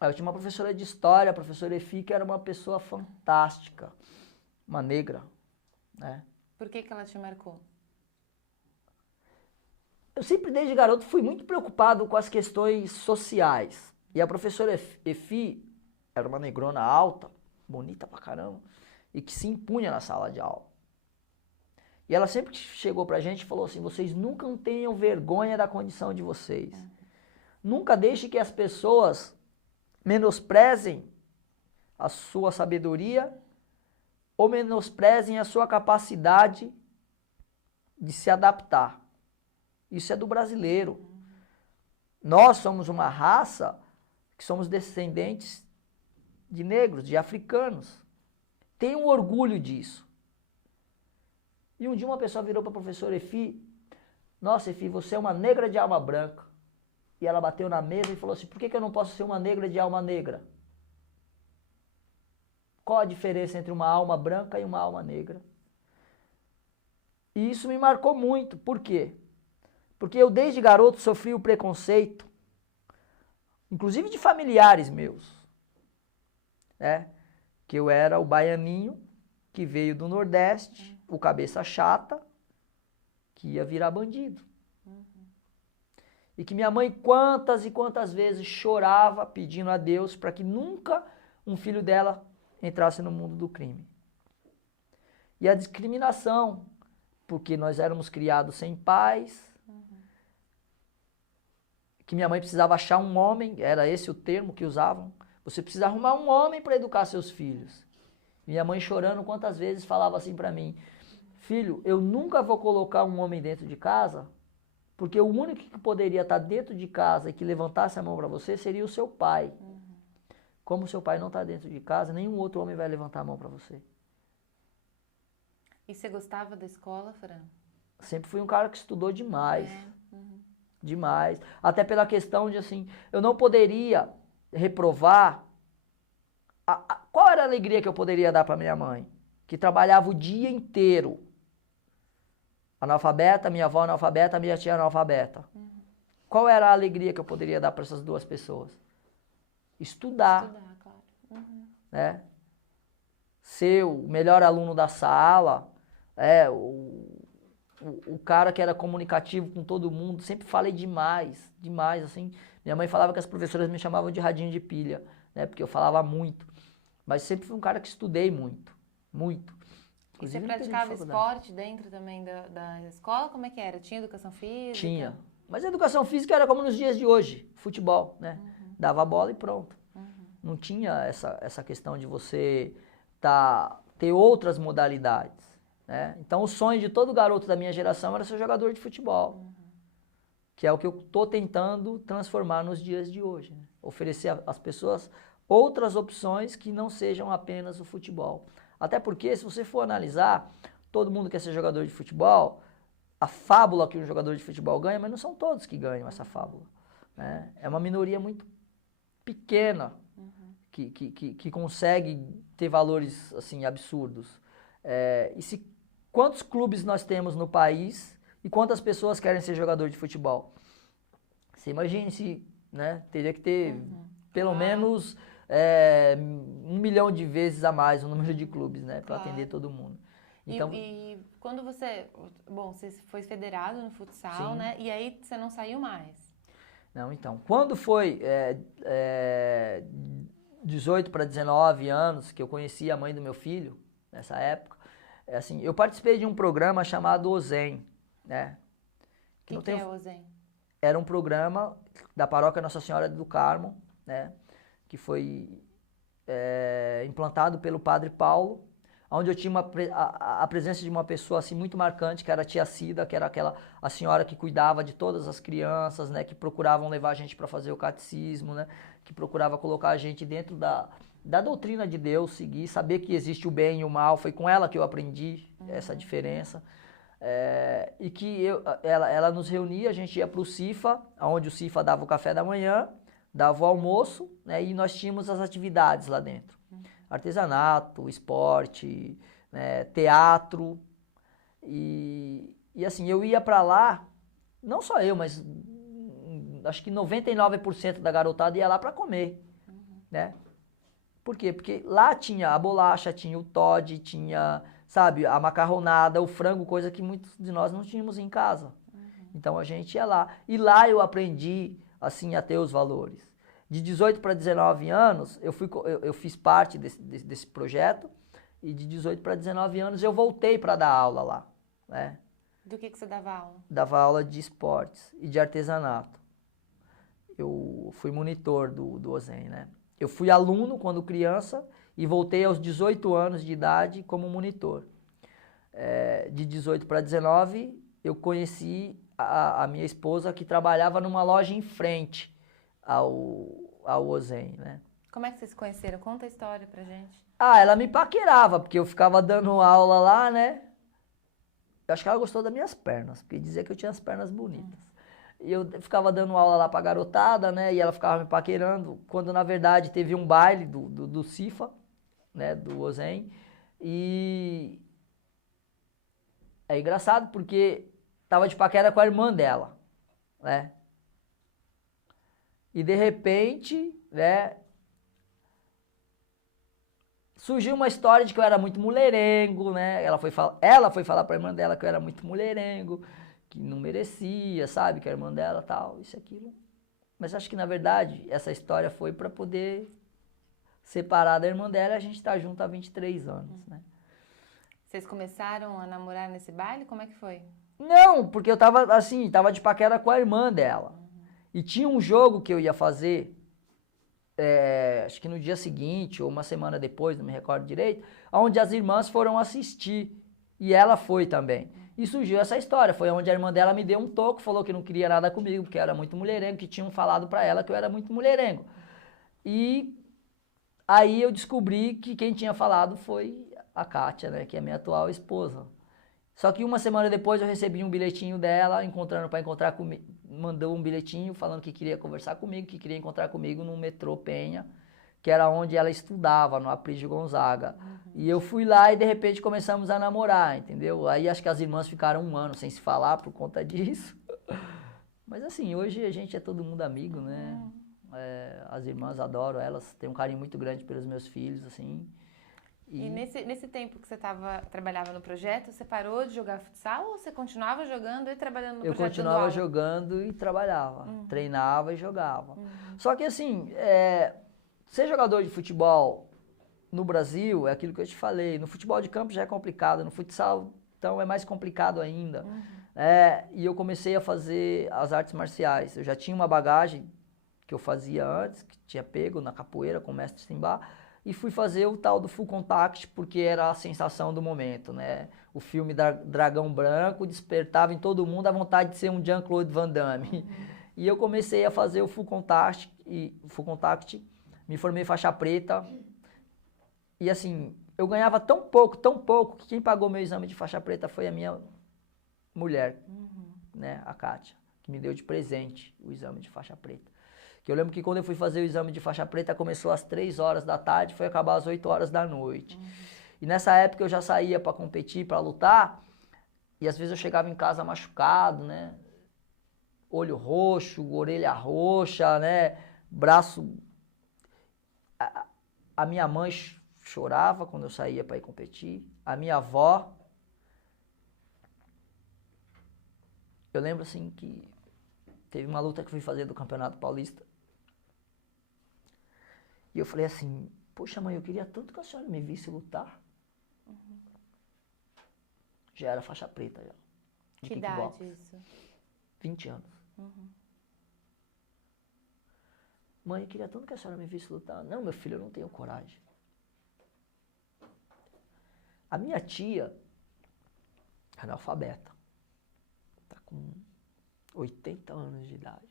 Eu tinha uma professora de história, a professora Efi, que era uma pessoa fantástica. Uma negra, né? Por que ela te marcou? Eu sempre, desde garoto, fui muito preocupado com as questões sociais. E a professora Efi era uma negrona alta, bonita pra caramba, e que se impunha na sala de aula. E ela sempre chegou pra gente e falou assim, vocês nunca tenham vergonha da condição de vocês. Nunca deixe que as pessoas menosprezem a sua sabedoria ou menosprezem a sua capacidade de se adaptar. Isso é do brasileiro. Nós somos uma raça que somos descendentes de negros, de africanos. Tenham orgulho disso. E um dia uma pessoa virou para a professora Efi, nossa Efi, você é uma negra de alma branca. E ela bateu na mesa e falou assim, por que eu não posso ser uma negra de alma negra? Qual a diferença entre uma alma branca e uma alma negra? E isso me marcou muito. Por quê? Porque eu desde garoto sofri o preconceito, inclusive de familiares meus, né? Que eu era o baianinho que veio do Nordeste, o cabeça chata, que ia virar bandido. E que minha mãe quantas e quantas vezes chorava pedindo a Deus para que nunca um filho dela entrasse no mundo do crime. E a discriminação, porque nós éramos criados sem pais, que minha mãe precisava achar um homem, era esse o termo que usavam, você precisa arrumar um homem para educar seus filhos. Minha mãe chorando quantas vezes falava assim para mim, filho, eu nunca vou colocar um homem dentro de casa, porque o único que poderia estar dentro de casa e que levantasse a mão para você seria o seu pai. Como o seu pai não está dentro de casa, nenhum outro homem vai levantar a mão para você. E você gostava da escola, Fran? Sempre fui um cara que estudou demais. Demais. Até pela questão de, assim, eu não poderia reprovar. Qual era a alegria que eu poderia dar para minha mãe? Que trabalhava o dia inteiro. Analfabeta, minha avó analfabeta, minha tia analfabeta. Qual era a alegria que eu poderia dar para essas duas pessoas? Estudar. Estudar, claro. Né? Ser o melhor aluno da sala, o cara que era comunicativo com todo mundo, sempre falei demais, assim. Minha mãe falava que as professoras me chamavam de radinho de pilha, né? Porque eu falava muito. Mas sempre fui um cara que estudei muito. E você praticava esporte dentro também da escola? Como é que era? Tinha educação física? Tinha. Mas a educação física era como nos dias de hoje, futebol, né? Dava a bola e pronto. Não tinha essa questão de você ter outras modalidades, né? Então o sonho de todo garoto da minha geração era ser jogador de futebol, que é o que eu estou tentando transformar nos dias de hoje, né? Oferecer às pessoas outras opções que não sejam apenas o futebol. Até porque, se você for analisar, todo mundo quer ser jogador de futebol, a fábula que um jogador de futebol ganha, mas não são todos que ganham essa fábula, né? É uma minoria muito pequena que consegue ter valores assim absurdos. Quantos clubes nós temos no país e quantas pessoas querem ser jogador de futebol? Você imagine se, né, teria que ter pelo menos 1 milhão de vezes a mais o número de clubes, né, para atender todo mundo. Então, e quando você foi federado no futsal, né, e aí você não saiu mais? Não, então, quando foi 18 para 19 anos que eu conheci a mãe do meu filho, nessa época, assim, eu participei de um programa chamado OZEM, né? O que é o OZEM? Era um programa da paróquia Nossa Senhora do Carmo, né? Que foi implantado pelo Padre Paulo, onde eu tinha a presença de uma pessoa assim muito marcante, que era a tia Cida, que era a senhora que cuidava de todas as crianças, né, que procuravam levar a gente para fazer o catecismo, né, que procurava colocar a gente dentro da doutrina de Deus, seguir, saber que existe o bem e o mal. Foi com ela que eu aprendi essa diferença. E que ela nos reunia, a gente ia para o CIFA, onde o CIFA dava o café da manhã, dava o almoço, né, e nós tínhamos as atividades lá dentro. Artesanato, esporte, né, teatro, e assim, eu ia para lá, não só eu, mas acho que 99% da garotada ia lá para comer, né? Por quê? Porque lá tinha a bolacha, tinha o Toddy, tinha, sabe, a macarronada, o frango, coisa que muitos de nós não tínhamos em casa. Então a gente ia lá, e lá eu aprendi, assim, a ter os valores. De 18 para 19 anos, eu fiz parte desse projeto, e de 18 para 19 anos eu voltei para dar aula lá, né? Do que você dava aula? Dava aula de esportes e de artesanato. Eu fui monitor do OZEM, né? Eu fui aluno quando criança e voltei aos 18 anos de idade como monitor. De 18 para 19, eu conheci a minha esposa, que trabalhava numa loja em frente ao OZEM, né? Como é que vocês se conheceram? Conta a história pra gente. Ela me paquerava, porque eu ficava dando aula lá, né? Eu acho que ela gostou das minhas pernas, porque dizia que eu tinha as pernas bonitas. E eu ficava dando aula lá pra garotada, né? E ela ficava me paquerando, quando na verdade teve um baile do CIFA, né? Do OZEM. E é engraçado porque tava de paquera com a irmã dela, né? E de repente, né, surgiu uma história de que eu era muito mulherengo, né? Ela foi falar pra irmã dela que eu era muito mulherengo, que não merecia, sabe? Que a irmã dela tal, isso e aquilo. Mas acho que na verdade essa história foi para poder separar da irmã dela e a gente tá junto há 23 anos, né? Vocês começaram a namorar nesse baile? Como é que foi? Não, porque eu tava tava de paquera com a irmã dela. E tinha um jogo que eu ia fazer, acho que no dia seguinte ou uma semana depois, não me recordo direito, onde as irmãs foram assistir. E ela foi também. E surgiu essa história, foi onde a irmã dela me deu um toco, falou que não queria nada comigo, porque eu era muito mulherengo, que tinham falado pra ela que eu era muito mulherengo. E aí eu descobri que quem tinha falado foi a Kátia, né, que é minha atual esposa. Só que uma semana depois eu recebi um bilhetinho dela, para encontrar comigo, mandou um bilhetinho falando que queria conversar comigo, que queria encontrar comigo no metrô Penha, que era onde ela estudava, no Aprígio Gonzaga. E eu fui lá e de repente começamos a namorar, entendeu? Aí acho que as irmãs ficaram 1 ano sem se falar por conta disso. Mas assim, hoje a gente é todo mundo amigo, né? As irmãs adoram, elas têm um carinho muito grande pelos meus filhos, assim. E nesse tempo que você trabalhava no projeto, você parou de jogar futsal ou você continuava jogando e trabalhando no projeto? Eu continuava jogando e trabalhava, treinava e jogava. Só que assim, ser jogador de futebol no Brasil é aquilo que eu te falei. No futebol de campo já é complicado, no futsal então é mais complicado ainda. E eu comecei a fazer as artes marciais. Eu já tinha uma bagagem que eu fazia antes, que tinha pego na capoeira com o mestre Simbá, e fui fazer o tal do Full Contact, porque era a sensação do momento, né? O filme Dragão Branco despertava em todo mundo a vontade de ser um Jean-Claude Van Damme. E eu comecei a fazer o Full Contact, me formei faixa preta, e assim, eu ganhava tão pouco, que quem pagou meu exame de faixa preta foi a minha mulher, né? A Kátia, que me deu de presente o exame de faixa preta. Que eu lembro que quando eu fui fazer o exame de faixa preta, começou às 3 horas da tarde, foi acabar às 8 horas da noite. E nessa época eu já saía para competir, para lutar, e às vezes eu chegava em casa machucado, né? Olho roxo, orelha roxa, né? Braço... A minha mãe chorava quando eu saía para ir competir. A minha avó... Eu lembro assim que teve uma luta que eu fui fazer do Campeonato Paulista. E eu falei assim, poxa mãe, eu queria tanto que a senhora me visse lutar. Já era faixa preta já. Que idade isso? 20 anos. Mãe, eu queria tanto que a senhora me visse lutar. Não, meu filho, eu não tenho coragem. A minha tia, analfabeta, tá com 80 anos de idade.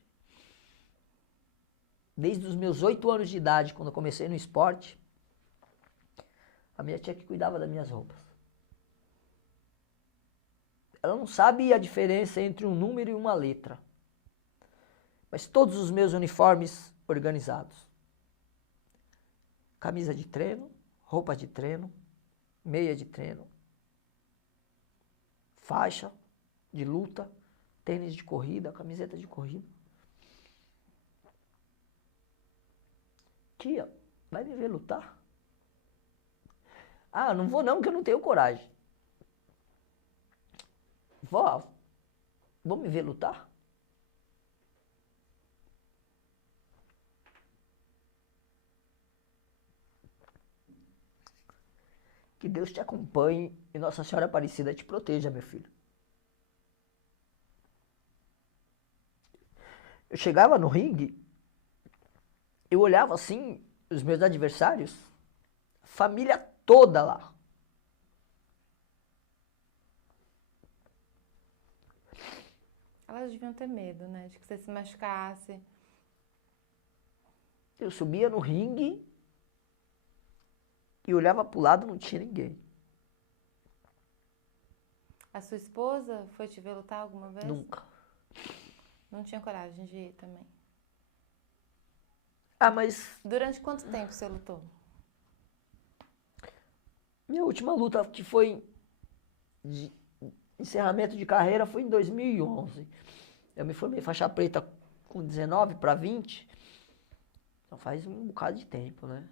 Desde os meus 8 anos de idade, quando eu comecei no esporte, a minha tia que cuidava das minhas roupas. Ela não sabe a diferença entre um número e uma letra. Mas todos os meus uniformes organizados. Camisa de treino, roupa de treino, meia de treino, faixa de luta, tênis de corrida, camiseta de corrida. Tia, vai me ver lutar? Ah, não vou não, porque eu não tenho coragem. Vó, vou me ver lutar? Que Deus te acompanhe e Nossa Senhora Aparecida te proteja, meu filho. Eu chegava no ringue, eu olhava assim, os meus adversários, família toda lá. Elas deviam ter medo, né? De que você se machucasse. Eu subia no ringue e olhava pro lado, não tinha ninguém. A sua esposa foi te ver lutar alguma vez? Nunca. Não tinha coragem de ir também? Ah, mas... Durante quanto tempo você lutou? Minha última luta, que foi de encerramento de carreira, foi em 2011. Eu me formei faixa preta com 19 para 20. Então faz um bocado de tempo, né?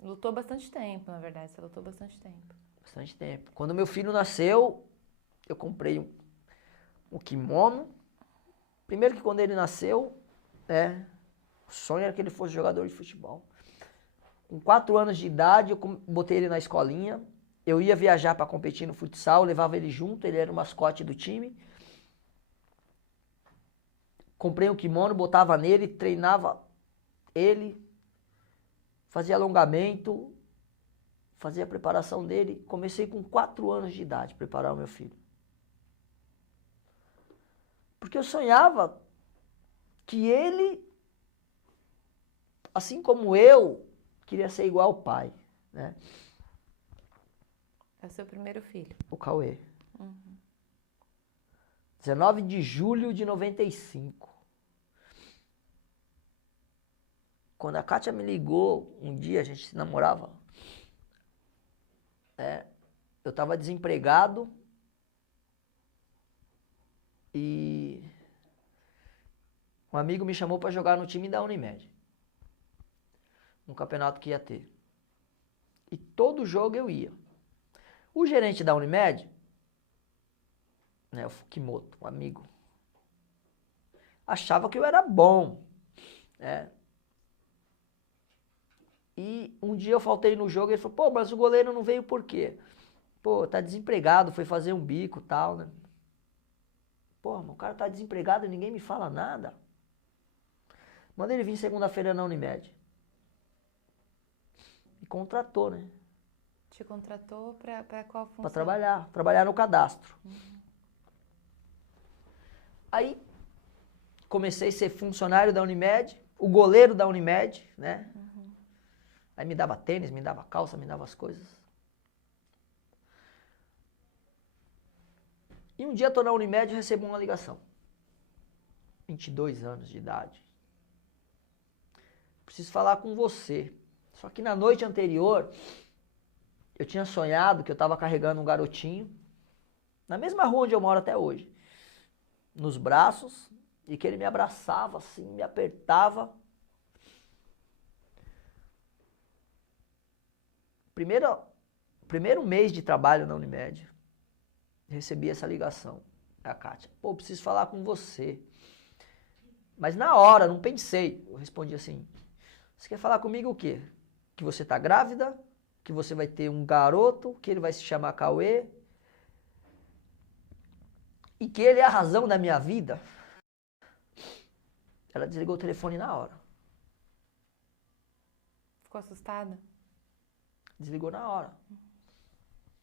Lutou bastante tempo, na verdade. Você lutou bastante tempo. Bastante tempo. Quando meu filho nasceu, eu comprei um kimono. Primeiro que quando ele nasceu, o sonho era que ele fosse jogador de futebol. Com 4 anos de idade, eu botei ele na escolinha. Eu ia viajar para competir no futsal, levava ele junto, ele era o mascote do time. Comprei um kimono, botava nele, treinava ele, fazia alongamento, fazia a preparação dele. Comecei com 4 anos de idade a preparar o meu filho. Porque eu sonhava que ele, assim como eu, queria ser igual ao pai, né? É o seu primeiro filho? O Cauê. 19 de julho de 95. Quando a Kátia me ligou, um dia a gente se namorava, eu tava desempregado e um amigo me chamou para jogar no time da Unimed, um campeonato que ia ter. E todo jogo eu ia. O gerente da Unimed, né, o Fukimoto, um amigo, achava que eu era bom, né? E um dia eu faltei no jogo e ele falou, pô, mas o goleiro não veio por quê? Pô, tá desempregado, foi fazer um bico e tal, né? Pô, o cara tá desempregado e ninguém me fala nada. Manda ele vir segunda-feira na Unimed. Me contratou, né? Te contratou pra qual função? Pra trabalhar no cadastro. Aí, comecei a ser funcionário da Unimed, o goleiro da Unimed, né? Aí me dava tênis, me dava calça, me dava as coisas. E um dia tô na Unimed e recebo uma ligação. 22 anos de idade. Preciso falar com você. Só que na noite anterior, eu tinha sonhado que eu tava carregando um garotinho, na mesma rua onde eu moro até hoje, nos braços, e que ele me abraçava assim, me apertava. Primeiro mês de trabalho na Unimed, recebi essa ligação da Kátia. Pô, preciso falar com você. Mas na hora, não pensei. Eu respondi assim, você quer falar comigo o quê? Que você tá grávida, que você vai ter um garoto, que ele vai se chamar Cauê, e que ele é a razão da minha vida? Ela desligou o telefone na hora. Ficou assustada? Desligou na hora.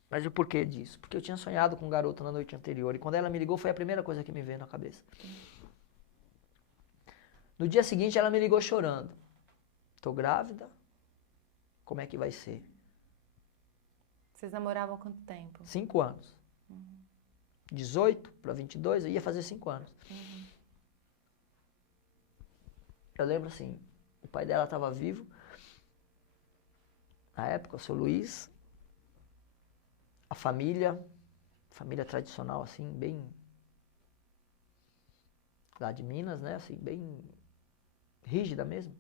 Mas o porquê disso? Porque eu tinha sonhado com um garoto na noite anterior. E quando ela me ligou, foi a primeira coisa que me veio na cabeça. No dia seguinte, ela me ligou chorando. Tô grávida. Como é que vai ser? Vocês namoravam há quanto tempo? 5 anos. 18 para 22, eu ia fazer 5 anos. Eu lembro assim, o pai dela estava vivo. Na época, o seu Luiz. A família tradicional, assim, bem... lá de Minas, né? Assim, bem rígida mesmo.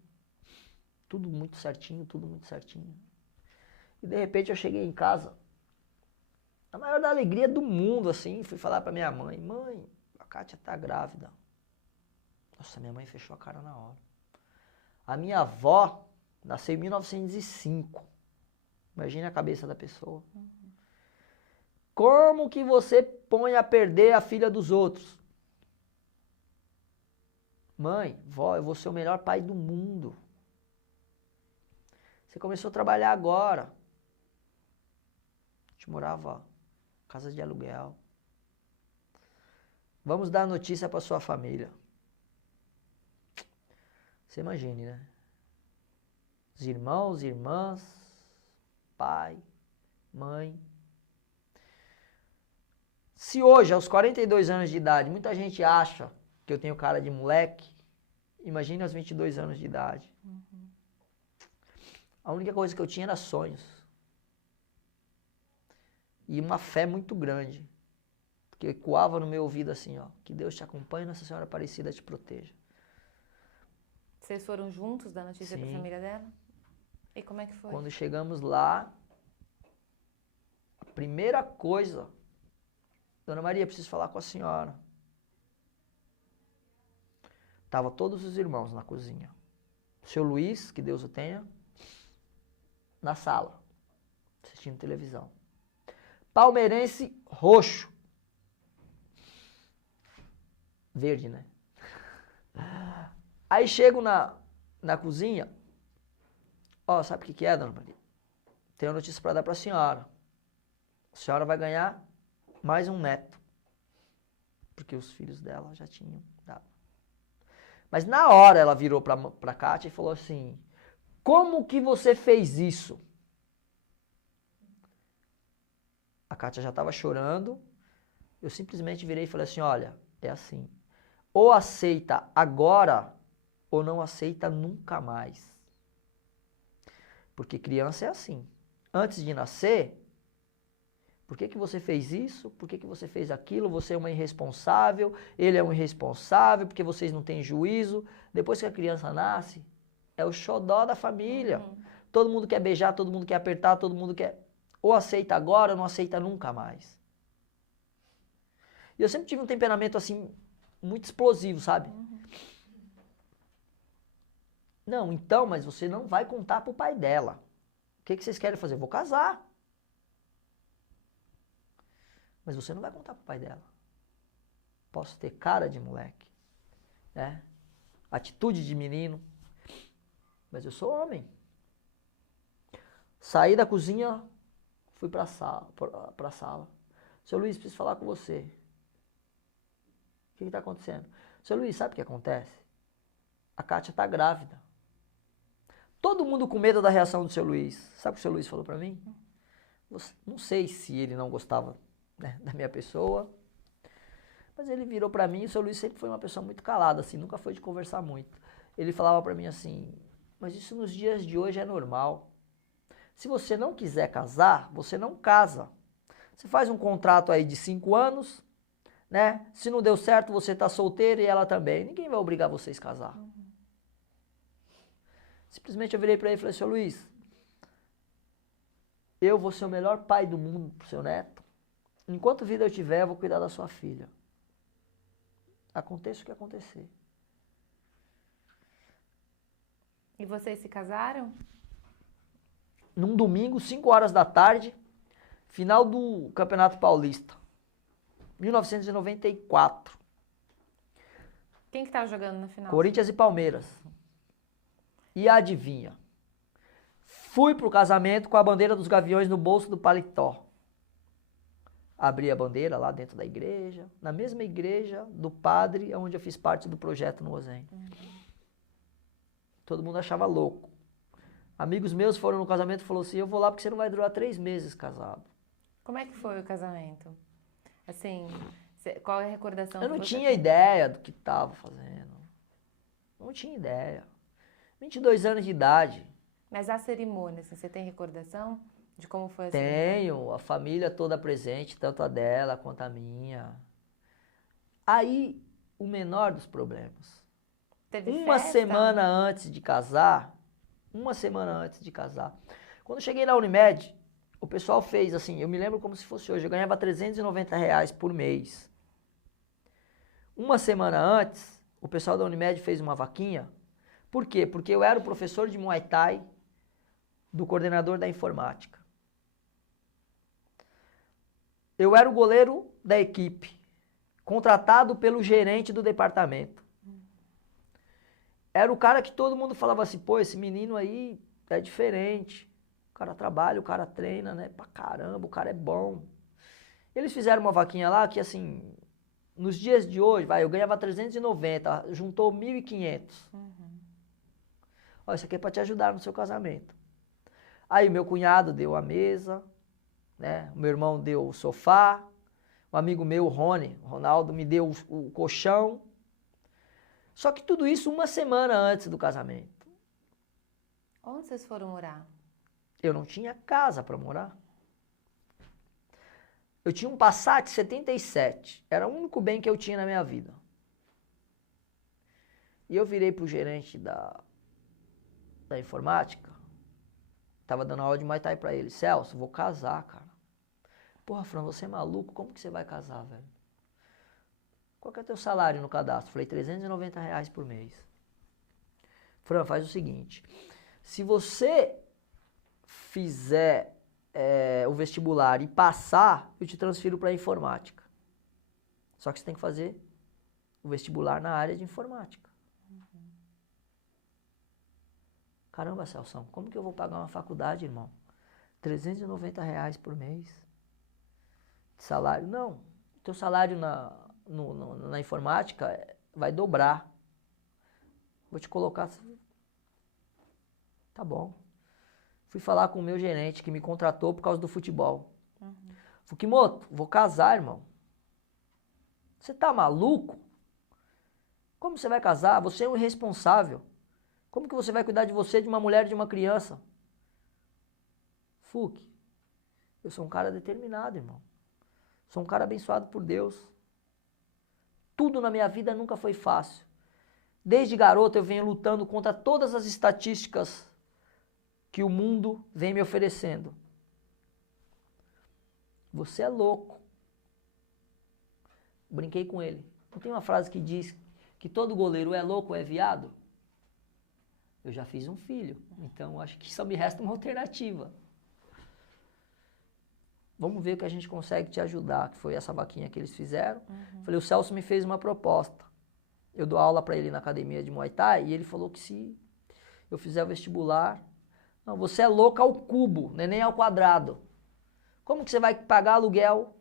Tudo muito certinho, tudo muito certinho. E de repente eu cheguei em casa, a maior da alegria do mundo, assim, fui falar pra minha mãe, mãe, a Kátia tá grávida. Nossa, minha mãe fechou a cara na hora. A minha avó nasceu em 1905. Imagina a cabeça da pessoa. Como que você põe a perder a filha dos outros? Mãe, vó, eu vou ser o melhor pai do mundo. Você começou a trabalhar agora. A gente morava em casa de aluguel. Vamos dar notícia para sua família. Você imagine, né? Os irmãos, irmãs, pai, mãe. Se hoje, aos 42 anos de idade, muita gente acha que eu tenho cara de moleque, imagine aos 22 anos de idade. A única coisa que eu tinha era sonhos. E uma fé muito grande. Porque ecoava no meu ouvido assim, ó, que Deus te acompanhe, Nossa Senhora Aparecida te proteja. Vocês foram juntos da notícia para a família dela? E como é que foi? Quando chegamos lá, a primeira coisa, Dona Maria, preciso falar com a senhora. Tava todos os irmãos na cozinha. O seu Luiz, que Deus o tenha, na sala, assistindo televisão. Palmeirense roxo. Verde, né? Aí chego na cozinha. Ó, sabe o que é, Dona Maria? Tenho uma notícia para dar para a senhora. A senhora vai ganhar mais um neto. Porque os filhos dela já tinham dado. Mas na hora ela virou pra Kátia e falou assim, como que você fez isso? Kátia já estava chorando. Eu simplesmente virei e falei assim, olha, é assim. Ou aceita agora, ou não aceita nunca mais. Porque criança é assim. Antes de nascer, por que você fez isso? Por que você fez aquilo? Você é uma irresponsável, ele é um irresponsável, porque vocês não têm juízo. Depois que a criança nasce, é o xodó da família. Todo mundo quer beijar, todo mundo quer apertar, todo mundo quer... Ou aceita agora, ou não aceita nunca mais. E eu sempre tive um temperamento assim, muito explosivo, sabe? Não, então, mas você não vai contar pro pai dela. O que vocês querem fazer? Eu vou casar. Mas você não vai contar pro pai dela. Posso ter cara de moleque, né? Atitude de menino, mas eu sou homem. Saí da cozinha, fui pra sala. Seu Luiz, preciso falar com você. O que está acontecendo? Seu Luiz, sabe o que acontece? A Kátia tá grávida. Todo mundo com medo da reação do seu Luiz. Sabe o que o seu Luiz falou pra mim? Não sei se ele não gostava, né, da minha pessoa, mas ele virou pra mim, e o seu Luiz sempre foi uma pessoa muito calada, assim, nunca foi de conversar muito. Ele falava pra mim assim, mas isso nos dias de hoje é normal. Se você não quiser casar, você não casa. Você faz um contrato aí de 5 anos, né? Se não deu certo, você tá solteiro e ela também. Ninguém vai obrigar vocês a casar. Simplesmente eu virei pra ele e falei, seu Luiz, eu vou ser o melhor pai do mundo pro seu neto. Enquanto vida eu tiver, eu vou cuidar da sua filha. Aconteça o que acontecer. E vocês se casaram? Num domingo, 5 horas da tarde, final do Campeonato Paulista. 1994. Quem que tava jogando na final? Corinthians e Palmeiras. E adivinha? Fui pro casamento com a bandeira dos Gaviões no bolso do paletó. Abri a bandeira lá dentro da igreja, na mesma igreja do padre onde eu fiz parte do projeto no Ozen. Todo mundo achava louco. Amigos meus foram no casamento e falaram assim, eu vou lá porque você não vai durar 3 meses casado. Como é que foi o casamento? Assim, qual é a recordação? Eu não tinha ideia do que estava fazendo. Não tinha ideia. 22 anos de idade. Mas a cerimônia, assim, você tem recordação de como foi a cerimônia? Tenho, a família toda presente, tanto a dela quanto a minha. Aí, o menor dos problemas. Teve Uma festa? semana antes de casar, quando eu cheguei na Unimed, o pessoal fez assim, eu me lembro como se fosse hoje, eu ganhava R$390 por mês. Uma semana antes, o pessoal da Unimed fez uma vaquinha. Por quê? Porque eu era o professor de Muay Thai do coordenador da informática. Eu era o goleiro da equipe, contratado pelo gerente do departamento. Era o cara que todo mundo falava assim, pô, esse menino aí é diferente. O cara trabalha, o cara treina, né? Pra caramba, o cara é bom. Eles fizeram uma vaquinha lá que, assim, nos dias de hoje, eu ganhava 390, juntou 1.500. Ó, isso aqui é pra te ajudar no seu casamento. Aí o meu cunhado deu a mesa, né? O meu irmão deu o sofá. Um amigo meu, o Ronaldo, me deu o colchão. Só que tudo isso uma semana antes do casamento. Onde vocês foram morar? Eu não tinha casa para morar. Eu tinha um Passat 77. Era o único bem que eu tinha na minha vida. E eu virei pro gerente da informática. Tava dando aula de Muay Thai pra ele. Celso, vou casar, cara. Porra, Fran, você é maluco? Como que você vai casar, velho? Qual que é o teu salário no cadastro? Falei, R$390 por mês. Fran, faz o seguinte. Se você fizer o vestibular e passar, eu te transfiro para informática. Só que você tem que fazer o vestibular na área de informática. Caramba, Celso, como que eu vou pagar uma faculdade, irmão? R$390 por mês de salário? Não. Teu salário na informática vai dobrar. Vou te colocar... Tá bom. Fui falar com o meu gerente que me contratou por causa do futebol. Fukimoto, vou casar, irmão. Você tá maluco? Como você vai casar? Você é um irresponsável. Como que você vai cuidar de você, de uma mulher e de uma criança? Fuk, eu sou um cara determinado, irmão. Sou um cara abençoado por Deus. Tudo na minha vida nunca foi fácil. Desde garoto eu venho lutando contra todas as estatísticas que o mundo vem me oferecendo. Você é louco. Brinquei com ele. Não tem uma frase que diz que todo goleiro é louco ou é viado? Eu já fiz um filho, então acho que só me resta uma alternativa. Vamos ver o que a gente consegue te ajudar, que foi essa vaquinha que eles fizeram. Falei, o Celso me fez uma proposta. Eu dou aula para ele na academia de Muay Thai e ele falou que se eu fizer o vestibular... Não, você é louco ao cubo, não é nem ao quadrado. Como que você vai pagar aluguel?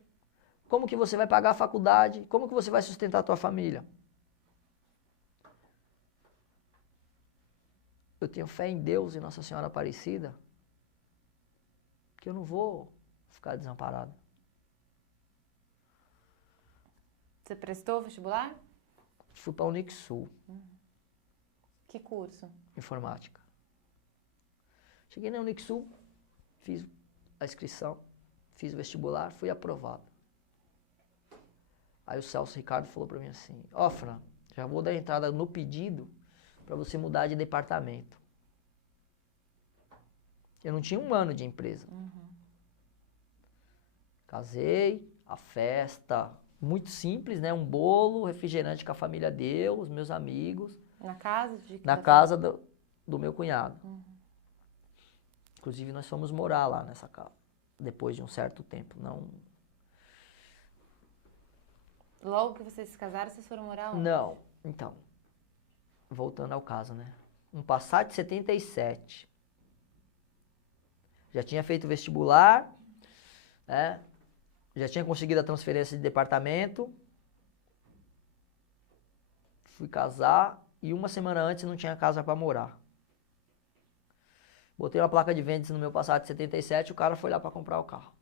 Como que você vai pagar a faculdade? Como que você vai sustentar a tua família? Eu tenho fé em Deus e Nossa Senhora Aparecida que eu não vou ficar desamparado. Você prestou vestibular? Fui para a Unixul. Que curso? Informática. Cheguei na Unixul, fiz a inscrição, fiz o vestibular, fui aprovado. Aí o Celso Ricardo falou para mim assim, ó, Fran, já vou dar entrada no pedido para você mudar de departamento. Eu não tinha um ano de empresa. Casei, a festa, muito simples, né? Um bolo, refrigerante que a família deu, os meus amigos. Na casa de... Na casa do meu cunhado. Inclusive nós fomos morar lá nessa casa, depois de um certo tempo. Não... Logo que vocês se casaram, vocês foram morar onde? Não, então, voltando ao caso, né? Um Passat 77. Já tinha feito vestibular, né? Já tinha conseguido a transferência de departamento. Fui casar e uma semana antes não tinha casa para morar. Botei uma placa de vendas no meu Passat 77 e o cara foi lá para comprar o carro.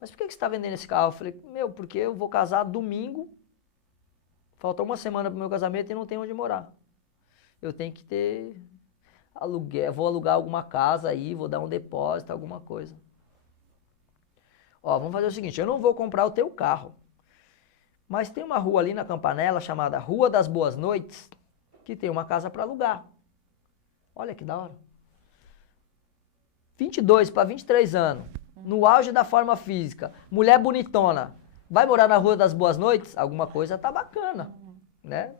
Mas por que você está vendendo esse carro? Eu falei, porque eu vou casar domingo, falta uma semana pro meu casamento e não tenho onde morar. Eu tenho que ter aluguel, vou alugar alguma casa aí, vou dar um depósito, alguma coisa. Ó, vamos fazer o seguinte, eu não vou comprar o teu carro, mas tem uma rua ali na Campanella chamada Rua das Boas Noites, que tem uma casa para alugar. Olha que da hora. 22 para 23 anos, no auge da forma física, mulher bonitona, vai morar na Rua das Boas Noites? Alguma coisa tá bacana, né?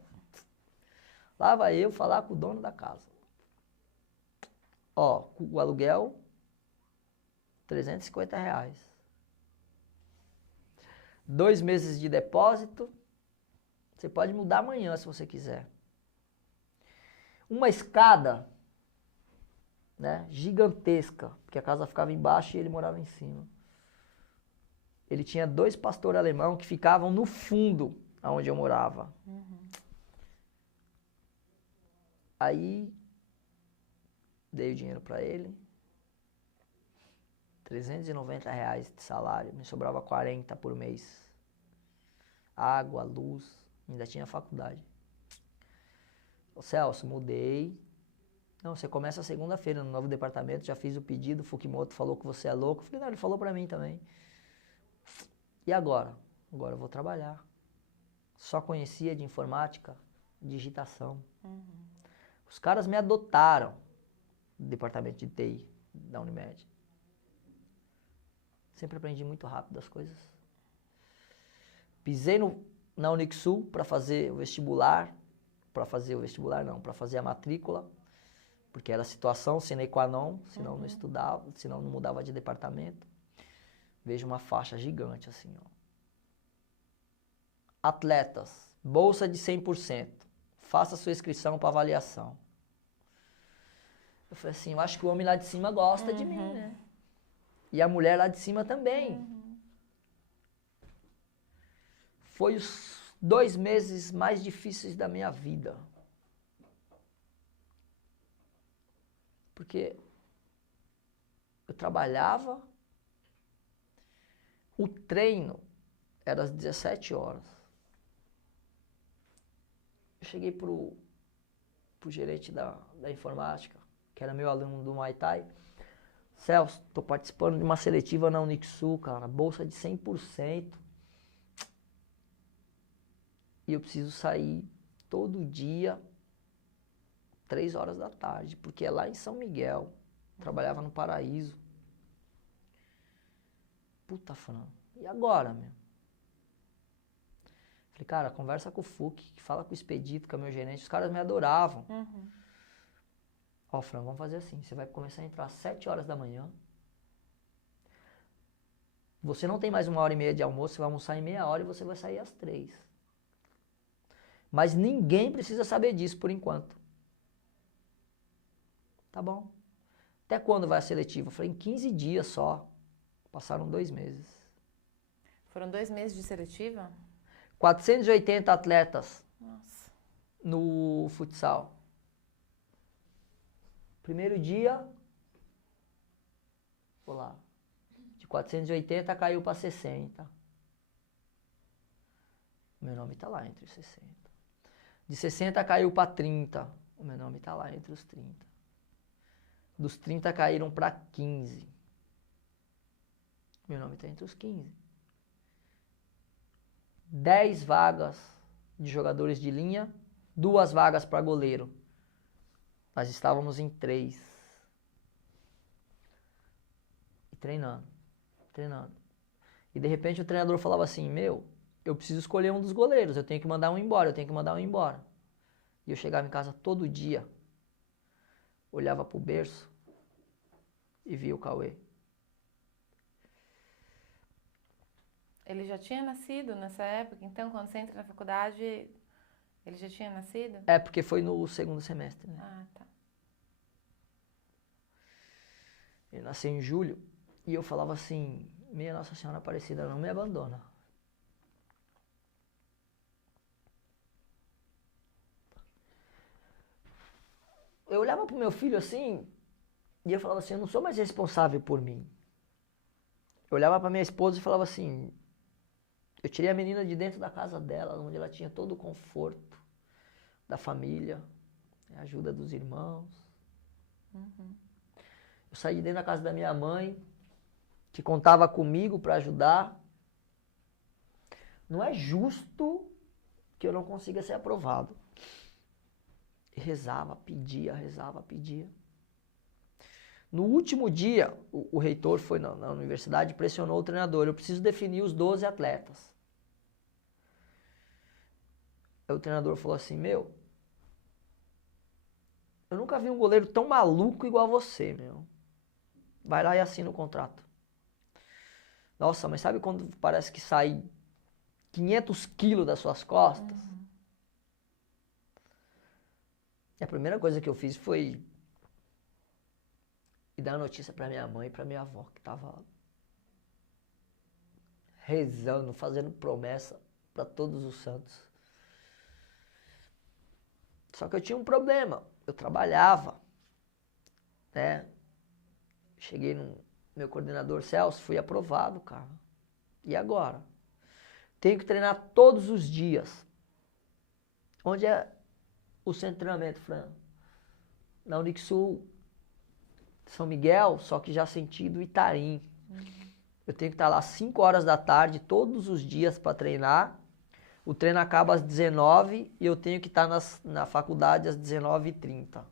Lá vai eu falar com o dono da casa. Ó, o aluguel, R$350. 2 meses de depósito, você pode mudar amanhã se você quiser. Uma escada, né, gigantesca, porque a casa ficava embaixo e ele morava em cima. Ele tinha 2 pastores alemão que ficavam no fundo, onde eu morava. Aí, dei o dinheiro para ele. R$390 de salário, me sobrava 40 por mês. Água, luz, ainda tinha faculdade. Ô Celso, mudei. Não, você começa segunda-feira no novo departamento, já fiz o pedido, o Fukimoto falou que você é louco. Eu falei, não, ele falou pra mim também. E agora? Agora eu vou trabalhar. Só conhecia de informática, digitação. Os caras me adotaram do departamento de TI da Unimed. Sempre aprendi muito rápido as coisas. Pisei na Unixul para fazer o vestibular. Para fazer a matrícula. Porque era situação sine qua non, senão não estudava, senão não mudava de departamento. Vejo uma faixa gigante assim, ó. Atletas, bolsa de 100%. Faça sua inscrição para avaliação. Eu falei assim, eu acho que o homem lá de cima gosta de mim, né? E a mulher lá de cima também. Foi os 2 meses mais difíceis da minha vida. Porque eu trabalhava, O treino era às 17 horas. Eu cheguei pro gerente da informática, que era meu aluno do Muay Thai. Celso, tô participando de uma seletiva na Unixul, cara, bolsa de 100%. E eu preciso sair todo dia, 3 horas da tarde, porque é lá em São Miguel. Trabalhava no Paraíso. Puta, Fran, e agora, meu? Falei, cara, conversa com o Fuc, fala com o Expedito, que é meu gerente. Os caras me adoravam. Ó, Fran, vamos fazer assim, você vai começar a entrar às 7 horas da manhã. Você não tem mais 1h30 de almoço, você vai almoçar em meia hora e você vai sair às 3. Mas ninguém precisa saber disso por enquanto. Tá bom. Até quando vai a seletiva? Eu falei, em 15 dias só. Passaram 2 meses. Foram 2 meses de seletiva? 480 atletas. Nossa. No futsal. Primeiro dia, vou lá. De 480 caiu para 60. O meu nome tá lá entre os 60. De 60 caiu para 30. O meu nome tá lá entre os 30. Dos 30 caíram para 15. Meu nome tá entre os 15. 10 vagas de jogadores de linha, 2 vagas para goleiro. Nós estávamos em 3. E treinando. E de repente o treinador falava assim, eu preciso escolher um dos goleiros, eu tenho que mandar um embora. E eu chegava em casa todo dia, olhava pro berço e via o Cauê. Ele já tinha nascido nessa época? Então, quando você entra na faculdade, ele já tinha nascido? É, porque foi no segundo semestre, né? Ah, tá. Ele nasceu em julho e eu falava assim, minha Nossa Senhora Aparecida, não me abandona. Eu olhava pro meu filho assim e eu falava assim, eu não sou mais responsável por mim. Eu olhava pra minha esposa e falava assim, eu tirei a menina de dentro da casa dela, onde ela tinha todo o conforto da família, a ajuda dos irmãos. Eu saí de dentro da casa da minha mãe, que contava comigo para ajudar. Não é justo que eu não consiga ser aprovado. E rezava, pedia. No último dia, o reitor foi na universidade e pressionou o treinador. Eu preciso definir os 12 atletas. Aí o treinador falou assim, eu nunca vi um goleiro tão maluco igual você, Vai lá e assina o contrato. Nossa, mas sabe quando parece que sai 500 quilos das suas costas? E a primeira coisa que eu fiz foi dar a notícia pra minha mãe e pra minha avó, que tava rezando, fazendo promessa pra todos os santos. Só que eu tinha um problema, eu trabalhava, né? Cheguei no meu coordenador Celso, fui aprovado, cara. E agora? Tenho que treinar todos os dias. Onde é o centro de treinamento, Fran? Na Unixul, São Miguel, só que já sentido Itaim. Eu tenho que estar lá às 5 horas da tarde, todos os dias para treinar. O treino acaba às 19 e eu tenho que estar na faculdade às 19h30.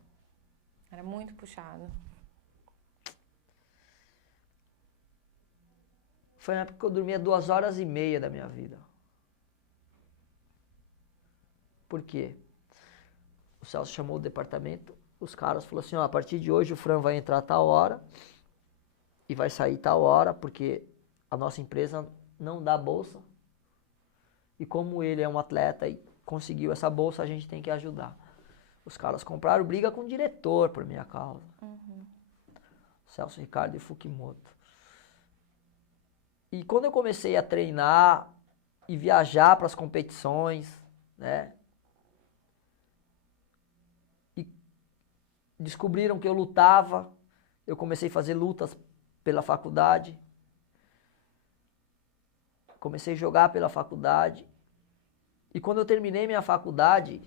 Era muito puxado. Foi na época que eu dormia 2h30 da minha vida. Por quê? O Celso chamou o departamento, os caras falaram assim, ó, a partir de hoje o Fran vai entrar a tal hora e vai sair tal hora, porque a nossa empresa não dá bolsa. E como ele é um atleta e conseguiu essa bolsa, a gente tem que ajudar. Os caras compraram briga com o diretor por minha causa. Celso Ricardo e Fukimoto. E quando eu comecei a treinar e viajar para as competições, né? E descobriram que eu lutava, eu comecei a fazer lutas pela faculdade. comecei a jogar pela faculdade. E quando eu terminei minha faculdade,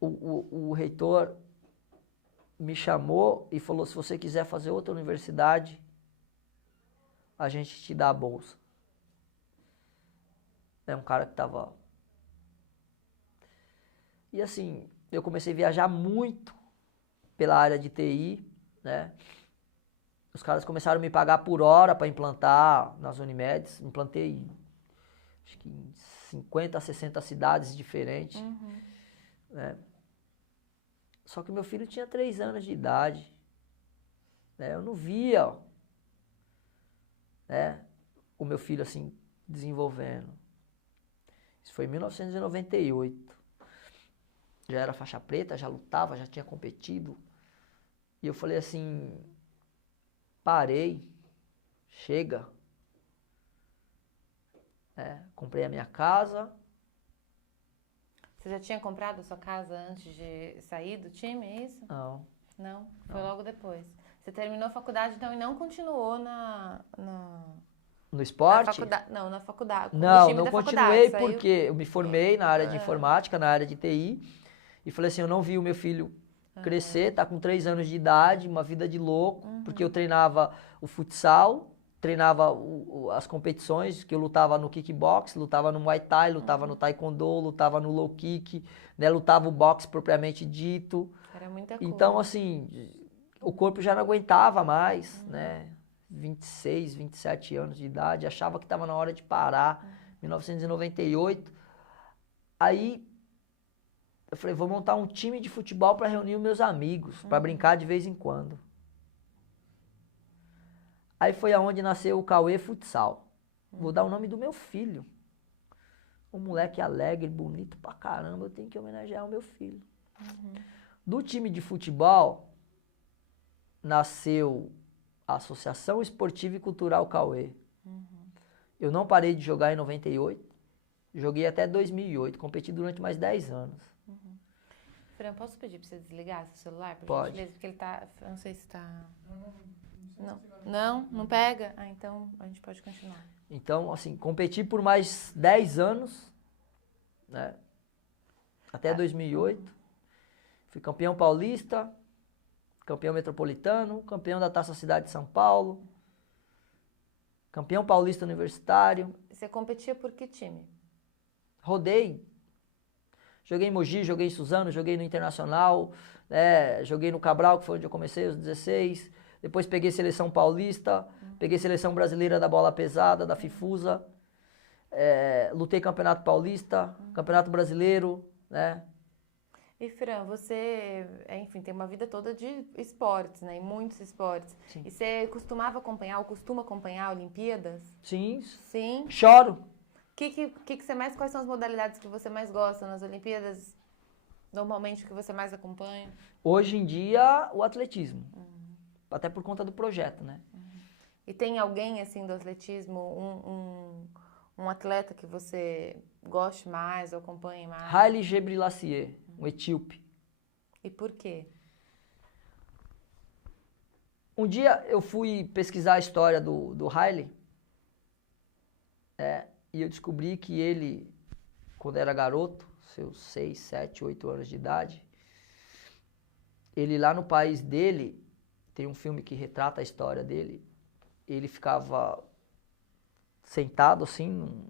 o reitor me chamou e falou, se você quiser fazer outra universidade, a gente te dá a bolsa. É um cara que tava... E assim, eu comecei a viajar muito pela área de TI, né? Os caras começaram a me pagar por hora para implantar nas Unimedes. Implantei, acho que em 50, 60 cidades diferentes. Né? Só que meu filho tinha 3 anos de idade. Né? Eu não via, né, o meu filho assim, desenvolvendo. Isso foi em 1998. Já era faixa preta, já lutava, já tinha competido. E eu falei assim, parei, chega. Comprei a minha casa. Você já tinha comprado a sua casa antes de sair do time, é isso? Não. Não? Foi logo depois. Você terminou a faculdade, então, e não continuou No esporte? Na faculdade, não, na faculdade. Não, não continuei porque eu me formei na área de informática, na área de TI. E falei assim, eu não vi o meu filho crescer, tá com 3 anos de idade, uma vida de louco. Porque eu treinava o futsal, treinava as competições, que eu lutava no kickbox, lutava no muay thai, lutava no taekwondo, lutava no low kick, né, lutava o boxe propriamente dito. Era muita coisa. Então, assim, o corpo já não aguentava mais, né? 26, 27 anos de idade, achava que estava na hora de parar. 1998. Aí eu falei, vou montar um time de futebol para reunir os meus amigos, para brincar de vez em quando. Aí foi aonde nasceu o Cauê Futsal. Vou dar o nome do meu filho. Um moleque alegre, bonito pra caramba, eu tenho que homenagear o meu filho. Do time de futebol, nasceu a Associação Esportiva e Cultural Cauê. Eu não parei de jogar em 98, joguei até 2008, competi durante mais 10 anos. Fran, posso pedir pra você desligar seu celular? Pode. Gentileza, porque ele tá, eu não sei se tá... Não pega? Ah, então a gente pode continuar. Então, assim, competi por mais 10 anos, né? Até 2008. Fui campeão paulista, campeão metropolitano, campeão da Taça Cidade de São Paulo, campeão paulista universitário. Você competia por que time? Rodei. Joguei em Mogi, joguei em Suzano, joguei no Internacional, né? Joguei no Cabral, que foi onde eu comecei, aos 16. Depois peguei seleção paulista, peguei seleção brasileira da bola pesada, da Fifusa. Lutei campeonato paulista, campeonato brasileiro, né? E Fran, você, enfim, tem uma vida toda de esportes, né? Em muitos esportes. Sim. E você costuma acompanhar Olimpíadas? Sim. Sim. Choro. Quais são as modalidades que você mais gosta nas Olimpíadas? Normalmente o que você mais acompanha? Hoje em dia, o atletismo. Até por conta do projeto, né? E tem alguém, assim, do atletismo, um atleta que você goste mais ou acompanhe mais? Haile Gebrselassie, um etíope. E por quê? Um dia eu fui pesquisar a história do Haile, e eu descobri que ele, quando era garoto, seus 6, 7, 8 anos de idade, ele lá no país dele, tem um filme que retrata a história dele, ele ficava sentado assim, num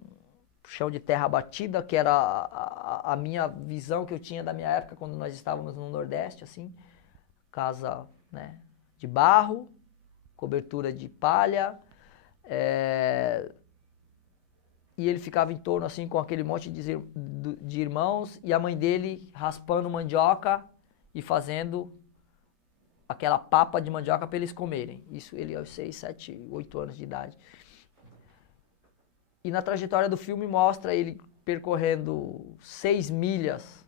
chão de terra batida, que era a minha visão que eu tinha da minha época, quando nós estávamos no Nordeste, assim, casa, né, de barro, cobertura de palha, e ele ficava em torno, assim, com aquele monte de irmãos, e a mãe dele raspando mandioca e fazendo aquela papa de mandioca para eles comerem. Isso ele aos 6, 7, 8 anos de idade. E na trajetória do filme mostra ele percorrendo 6 milhas,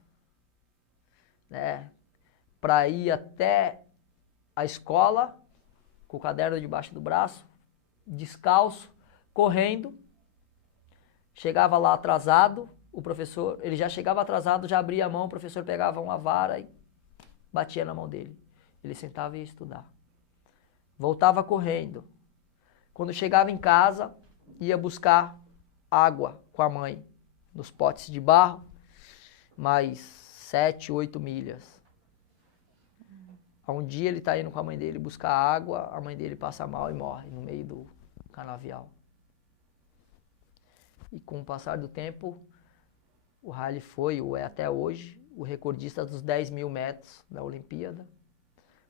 né, para ir até a escola, com o caderno debaixo do braço, descalço, correndo. Chegava lá atrasado, o professor, ele já chegava atrasado, já abria a mão, o professor pegava uma vara e batia na mão dele. Ele sentava e ia estudar. Voltava correndo. Quando chegava em casa, ia buscar água com a mãe nos potes de barro, mais 7, 8 milhas. Um dia ele está indo com a mãe dele buscar água, a mãe dele passa mal e morre no meio do canavial. E com o passar do tempo, o Haile foi, ou é até hoje, o recordista dos 10 mil metros da Olimpíada.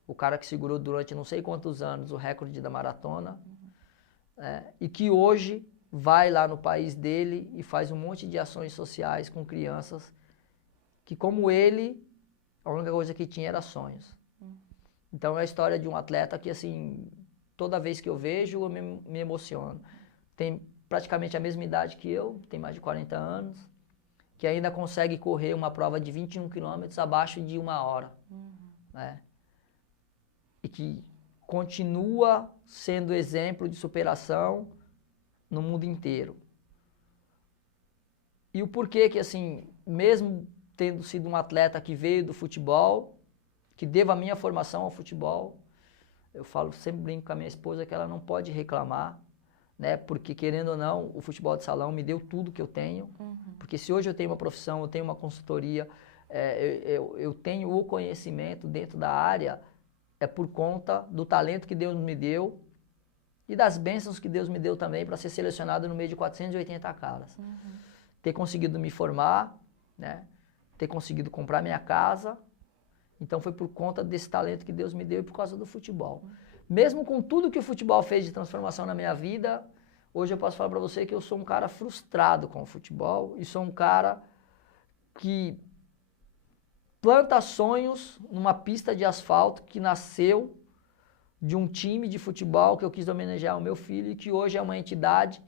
O cara que segurou durante não sei quantos anos o recorde da maratona. E que hoje vai lá no país dele e faz um monte de ações sociais com crianças que, como ele, a única coisa que tinha era sonhos. Então é a história de um atleta que, assim, toda vez que eu vejo, eu me emociono. Tem praticamente a mesma idade que eu, tem mais de 40 anos, que ainda consegue correr uma prova de 21 quilômetros abaixo de 1 hora. Né? E que continua sendo exemplo de superação no mundo inteiro. E o porquê que, assim, mesmo tendo sido um atleta que veio do futebol, que devo a minha formação ao futebol, eu falo, sempre brinco com a minha esposa que ela não pode reclamar, né? Porque, querendo ou não, o futebol de salão me deu tudo que eu tenho. Porque se hoje eu tenho uma profissão, eu tenho uma consultoria, eu tenho o conhecimento dentro da área, é por conta do talento que Deus me deu e das bênçãos que Deus me deu também para ser selecionado no meio de 480 caras. Ter conseguido me formar, né? Ter conseguido comprar minha casa. Então foi por conta desse talento que Deus me deu e por causa do futebol. Mesmo com tudo que o futebol fez de transformação na minha vida, hoje eu posso falar para você que eu sou um cara frustrado com o futebol e sou um cara que planta sonhos numa pista de asfalto que nasceu de um time de futebol que eu quis homenagear ao meu filho e que hoje é uma entidade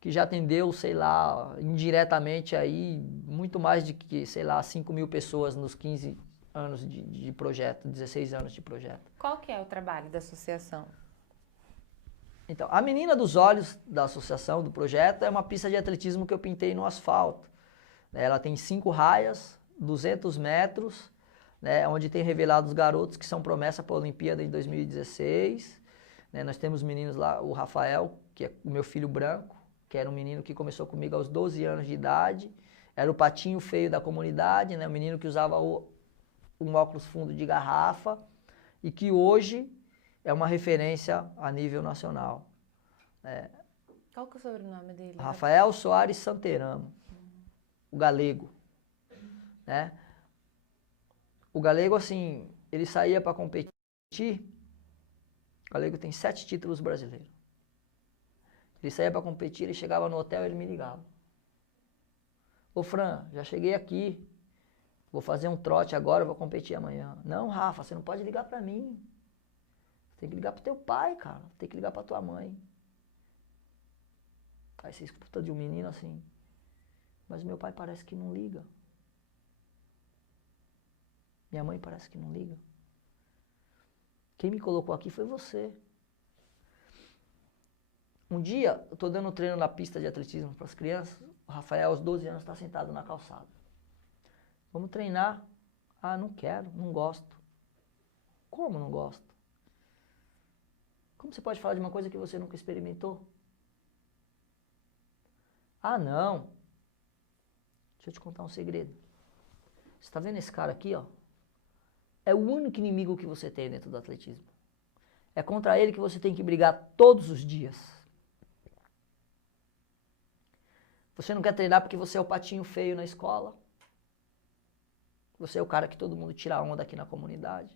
que já atendeu, sei lá, indiretamente aí, muito mais de que, sei lá, 5 mil pessoas nos 15 anos de projeto, 16 anos de projeto. Qual que é o trabalho da associação? Então, a menina dos olhos da associação, do projeto, é uma pista de atletismo que eu pintei no asfalto. Ela tem 5 raias, 200 metros, né, onde tem revelado os garotos que são promessa para a Olimpíada em 2016. Né, nós temos meninos lá, o Rafael, que é o meu filho branco, que era um menino que começou comigo aos 12 anos de idade. Era o patinho feio da comunidade, né, o menino que usava um óculos fundo de garrafa e que hoje é uma referência a nível nacional. Qual que é o sobrenome dele? Rafael Soares Santeramo, o galego. Né? O galego, assim, ele saía para competir, o galego tem 7 títulos brasileiros. Ele saía para competir, ele chegava no hotel e ele me ligava. Ô Fran, já cheguei aqui, vou fazer um trote agora, vou competir amanhã. Não, Rafa, você não pode ligar pra mim. Você tem que ligar pro teu pai, cara. Tem que ligar pra tua mãe. Aí você escuta de um menino assim, mas meu pai parece que não liga. Minha mãe parece que não liga. Quem me colocou aqui foi você. Um dia, eu tô dando treino na pista de atletismo para as crianças, o Rafael, aos 12 anos, está sentado na calçada. Vamos treinar. Ah, não quero, não gosto. Como não gosto? Como você pode falar de uma coisa que você nunca experimentou? Ah, não. Deixa eu te contar um segredo. Você está vendo esse cara aqui, ó? É o único inimigo que você tem dentro do atletismo. É contra ele que você tem que brigar todos os dias. Você não quer treinar porque você é o patinho feio na escola. Você é o cara que todo mundo tira onda aqui na comunidade.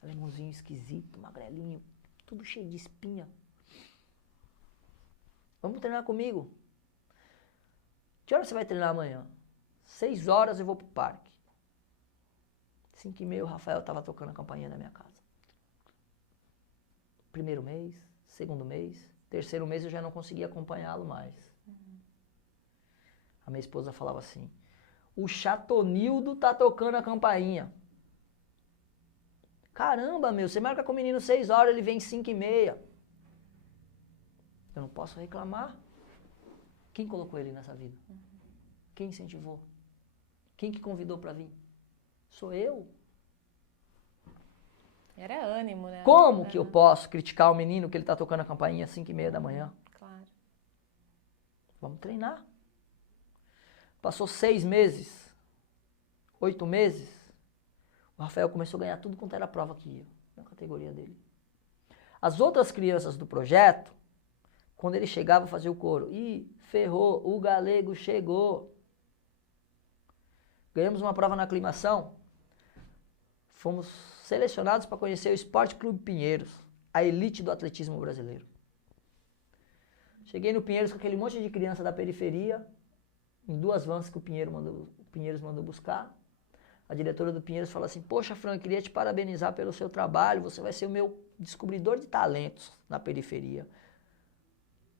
Alemãozinho esquisito, magrelinho, tudo cheio de espinha. Vamos treinar comigo. Que hora você vai treinar amanhã? 6 horas eu vou pro parque. 5h30 o Rafael estava tocando a campainha na minha casa. Primeiro mês, segundo mês, terceiro mês eu já não conseguia acompanhá-lo mais. A minha esposa falava assim, o Chatonildo tá tocando a campainha. Caramba, meu, você marca com o menino 6 horas, ele vem 5h30. Eu não posso reclamar. Quem colocou ele nessa vida? Quem incentivou? Quem que convidou para vir? Sou eu. Era ânimo, né? Como que eu posso criticar o menino que ele tá tocando a campainha às 5h30 da manhã? Claro. Vamos treinar. Passou 6 meses, 8 meses, o Rafael começou a ganhar tudo quanto era prova que ia, na categoria dele. As outras crianças do projeto, quando ele chegava a fazer o coro, ih, ferrou, o galego chegou. Ganhamos uma prova na aclimação, fomos selecionados para conhecer o Esporte Clube Pinheiros, a elite do atletismo brasileiro. Cheguei no Pinheiros com aquele monte de criança da periferia, em 2 vans que o Pinheiros mandou buscar. A diretora do Pinheiros falou assim, poxa, Fran, queria te parabenizar pelo seu trabalho, você vai ser o meu descobridor de talentos na periferia.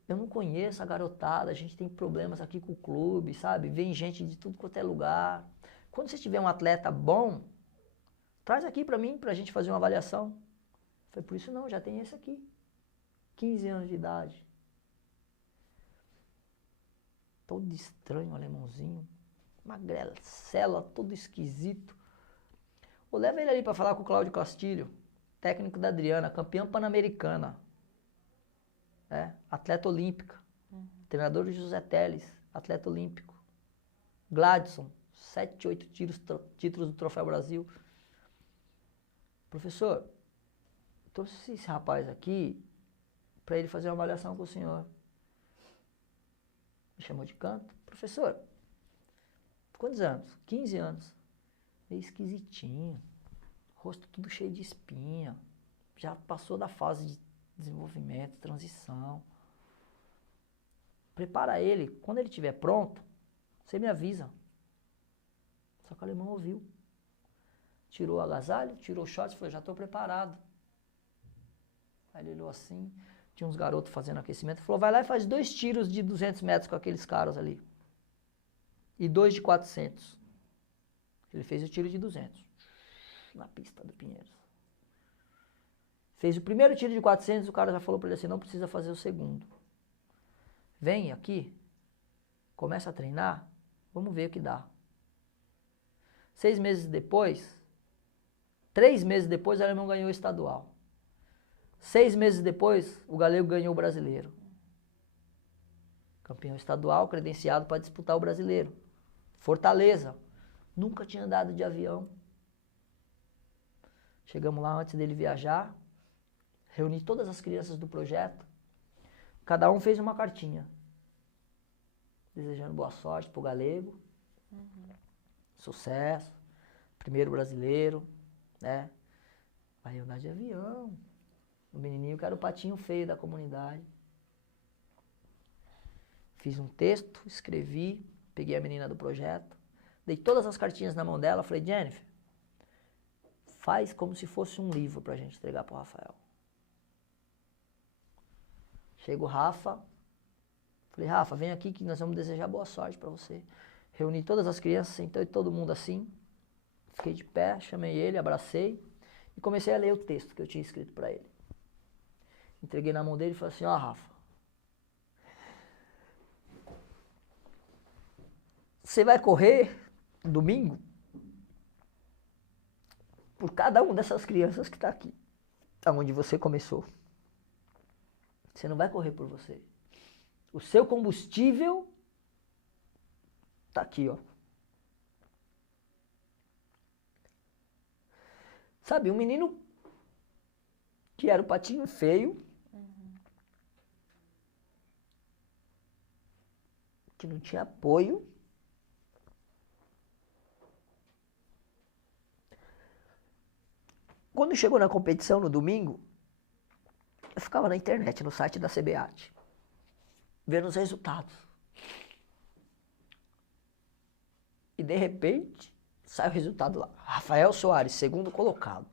Eu não conheço a garotada, a gente tem problemas aqui com o clube, sabe? Vem gente de tudo quanto é lugar. Quando você tiver um atleta bom, traz aqui pra mim, pra gente fazer uma avaliação. Foi por isso não, já tem esse aqui. 15 anos de idade. Todo estranho, alemãozinho. Magrela, cela, todo esquisito. Eu levo ele ali pra falar com o Cláudio Castilho, técnico da Adriana, campeã pan-americana. Atleta olímpica. Treinador do José Teles, atleta olímpico. Gladson, 7, 8 títulos do Troféu Brasil. Professor, trouxe esse rapaz aqui para ele fazer uma avaliação com o senhor. Me chamou de canto. Professor, quantos anos? 15 anos. Meio esquisitinho. Rosto tudo cheio de espinha. Já passou da fase de desenvolvimento, transição. Prepara ele. Quando ele estiver pronto, você me avisa. Só que o alemão ouviu. Tirou o agasalho, tirou o short e falou, já estou preparado. Aí ele olhou assim, tinha uns garotos fazendo aquecimento, falou, vai lá e faz 2 tiros de 200 metros com aqueles caras ali. E 2 de 400. Ele fez o tiro de 200. Na pista do Pinheiros. Fez o primeiro tiro de 400, o cara já falou para ele assim, não precisa fazer o segundo. Vem aqui, começa a treinar, vamos ver o que dá. 6 meses depois, 3 meses depois, o alemão ganhou o estadual. 6 meses depois, o galego ganhou o brasileiro. Campeão estadual, credenciado para disputar o brasileiro. Fortaleza. Nunca tinha andado de avião. Chegamos lá antes dele viajar. Reuni todas as crianças do projeto. Cada um fez uma cartinha. Desejando boa sorte pro galego. Sucesso. Primeiro brasileiro. Né? Vai andar de avião. O menininho que era o patinho feio da comunidade. Fiz um texto, escrevi, peguei a menina do projeto, dei todas as cartinhas na mão dela, falei, Jennifer, faz como se fosse um livro pra gente entregar pro Rafael. Chega o Rafa, falei, Rafa, vem aqui que nós vamos desejar boa sorte pra você. Reuni todas as crianças, sentei todo mundo assim, fiquei de pé, chamei ele, abracei e comecei a ler o texto que eu tinha escrito pra ele. Entreguei na mão dele e falei assim, ó Rafa, você vai correr domingo por cada uma dessas crianças que está aqui, aonde você começou. Você não vai correr por você. O seu combustível está aqui, ó. Sabe, um menino que era o patinho feio, que não tinha apoio, quando chegou na competição no domingo, eu ficava na internet, no site da CBAT, vendo os resultados. E de repente, sai o resultado lá. Rafael Soares, segundo colocado.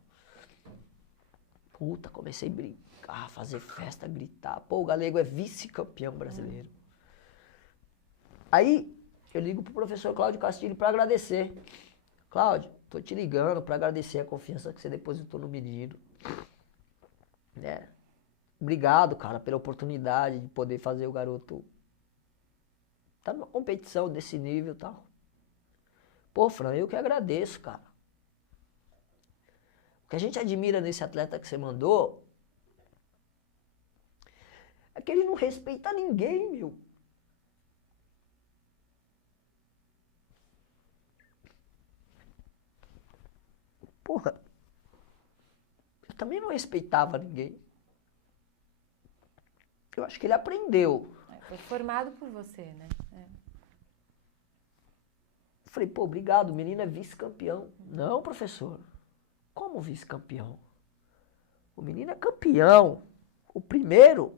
Puta, comecei a brincar, fazer festa, gritar. Pô, o galego é vice-campeão brasileiro. Aí, eu ligo pro professor Cláudio Castilho para agradecer. Cláudio, tô te ligando para agradecer a confiança que você depositou no menino. Né? Obrigado, cara, pela oportunidade de poder fazer o garoto tá numa competição desse nível e tal. Pô, Fran, eu que agradeço, cara. O que a gente admira nesse atleta que você mandou é que ele não respeita ninguém, meu. porra, eu também não respeitava ninguém. Eu acho que ele aprendeu. Foi formado por você, né? Falei, pô, obrigado, o menino é vice-campeão. Não, professor. Como vice-campeão? O menino é campeão. O primeiro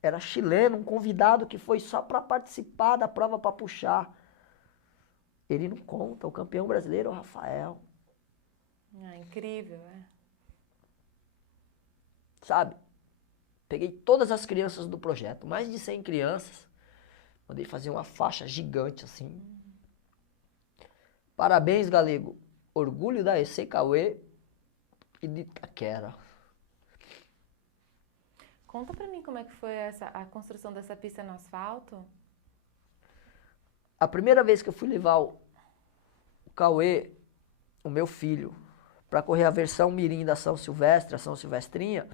era chileno, um convidado que foi só para participar da prova para puxar. Ele não conta, o campeão brasileiro é o Rafael. Incrível, Sabe? Peguei todas as crianças do projeto, mais de 100 crianças. Mandei fazer uma faixa gigante assim. Parabéns, Galego. Orgulho da EC Cauê e de Itaquera. Conta pra mim como é que foi a construção dessa pista no asfalto. A primeira vez que eu fui levar o Cauê, o meu filho, para correr a versão mirim da São Silvestre, a São Silvestrinha,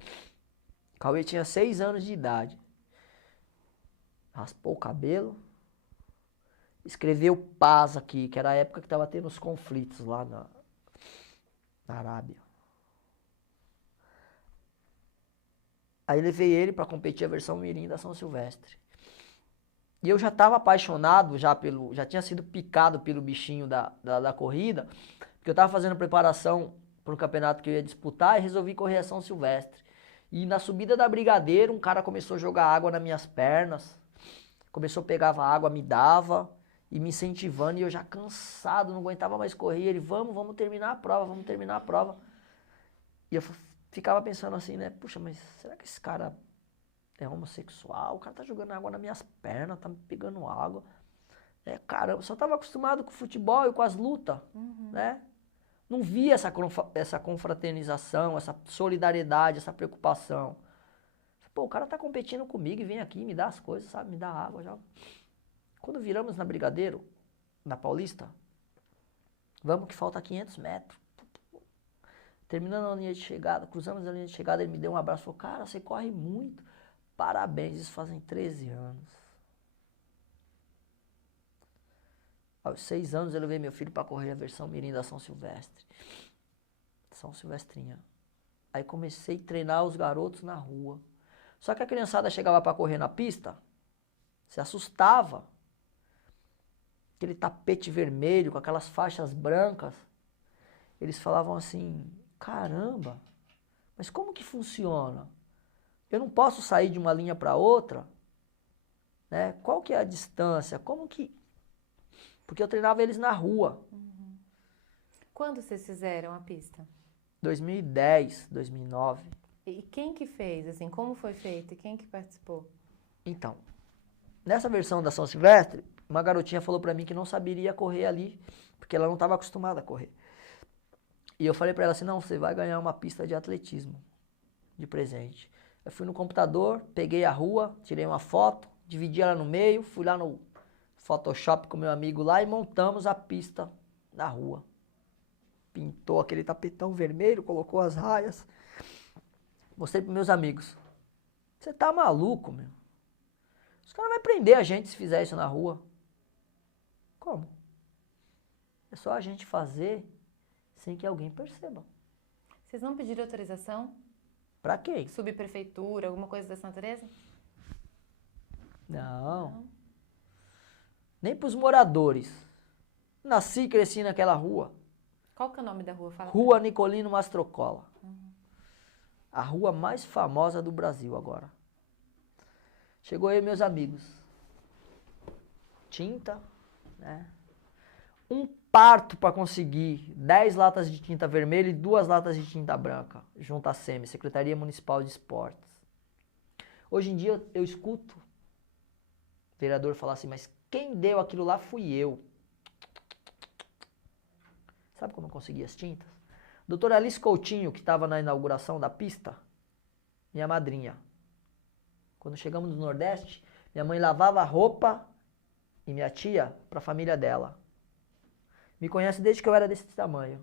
o Cauê tinha 6 anos de idade. Raspou o cabelo. Escreveu paz aqui, que era a época que estava tendo os conflitos lá na Arábia. Aí levei ele para competir a versão mirim da São Silvestre. E eu já estava apaixonado, já tinha sido picado pelo bichinho da corrida, porque eu estava fazendo preparação para o campeonato que eu ia disputar e resolvi correr a São Silvestre. E na subida da Brigadeiro, um cara começou a jogar água nas minhas pernas, pegava água, me dava, e me incentivando, e eu já cansado, não aguentava mais correr. Ele, vamos terminar a prova. E eu ficava pensando assim, né? Puxa, mas será que esse cara é homossexual? O cara tá jogando água nas minhas pernas, tá me pegando água. Caramba, eu só tava acostumado com o futebol e com as lutas, né? Não via essa confraternização, essa solidariedade, essa preocupação. Pô, o cara tá competindo comigo e vem aqui, me dá as coisas, sabe? Me dá água já. Quando viramos na Brigadeiro, na Paulista, vamos que falta 500 metros. Terminando a linha de chegada, cruzamos a linha de chegada, ele me deu um abraço e falou, cara, você corre muito. Parabéns, isso fazem 13 anos. Aos 6 anos eu levei meu filho para correr a versão mirim da São Silvestre. São Silvestrinha. Aí comecei a treinar os garotos na rua. Só que a criançada chegava para correr na pista, se assustava. Aquele tapete vermelho com aquelas faixas brancas. Eles falavam assim, caramba, mas como que funciona? Eu não posso sair de uma linha para outra? Né? Qual que é a distância? Como que... Porque eu treinava eles na rua. Quando vocês fizeram a pista? 2010, 2009. E quem que fez, assim, como foi feito e quem que participou? Então, nessa versão da São Silvestre, uma garotinha falou pra mim que não saberia correr ali, porque ela não estava acostumada a correr. E eu falei pra ela assim, não, você vai ganhar uma pista de atletismo de presente. Eu fui no computador, peguei a rua, tirei uma foto, dividi ela no meio, fui lá no Photoshop com meu amigo lá e montamos a pista na rua. Pintou aquele tapetão vermelho, colocou as raias. Mostrei pros meus amigos. Você tá maluco, meu? Os caras vão prender a gente se fizer isso na rua. Como? É só a gente fazer sem que alguém perceba. Vocês não pediram autorização? Pra quem? Subprefeitura, alguma coisa dessa natureza? Não. Nem pros moradores. Nasci e cresci naquela rua. Qual que é o nome da rua? Fala Rua Nicolino Mastrocola. A rua mais famosa do Brasil agora. Chegou eu e meus amigos. Tinta, né? Um parto para conseguir 10 latas de tinta vermelha e 2 latas de tinta branca, junto à SEMI, Secretaria Municipal de Esportes. Hoje em dia eu escuto o vereador falar assim, mas quem deu aquilo lá fui eu. Sabe como eu consegui as tintas? Doutora Alice Coutinho, que estava na inauguração da pista, minha madrinha. Quando chegamos no Nordeste, minha mãe lavava a roupa e minha tia para a família dela. Me conhece desde que eu era desse tamanho.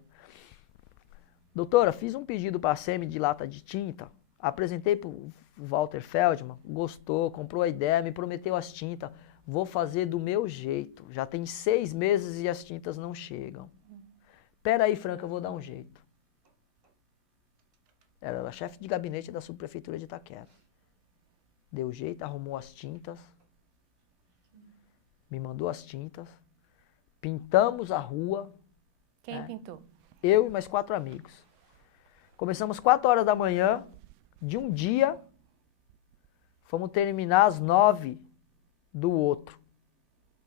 Doutora, fiz um pedido para a SEMI de lata de tinta, apresentei para o Walter Feldman, gostou, comprou a ideia, me prometeu as tintas. Vou fazer do meu jeito. Já tem 6 meses e as tintas não chegam. Pera aí, Franca, eu vou dar um jeito. Era chefe de gabinete da subprefeitura de Itaquera. Deu jeito, arrumou as tintas, me mandou as tintas, pintamos a rua. Quem pintou? Eu e mais 4 amigos. Começamos 4 horas da manhã de um dia, fomos terminar às 9 do outro,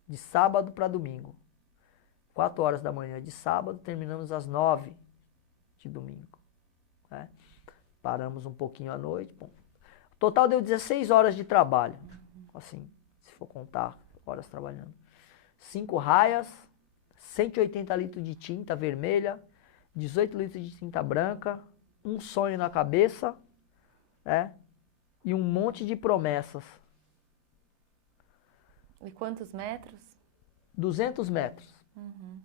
de sábado para domingo. 4 horas da manhã de sábado, terminamos às 9 de domingo. Né? Paramos um pouquinho à noite. Bom. O total deu 16 horas de trabalho, assim, se for contar horas trabalhando. 5 raias, 180 litros de tinta vermelha, 18 litros de tinta branca, um sonho na cabeça, né? E um monte de promessas. E quantos metros? 200 metros. Uhum.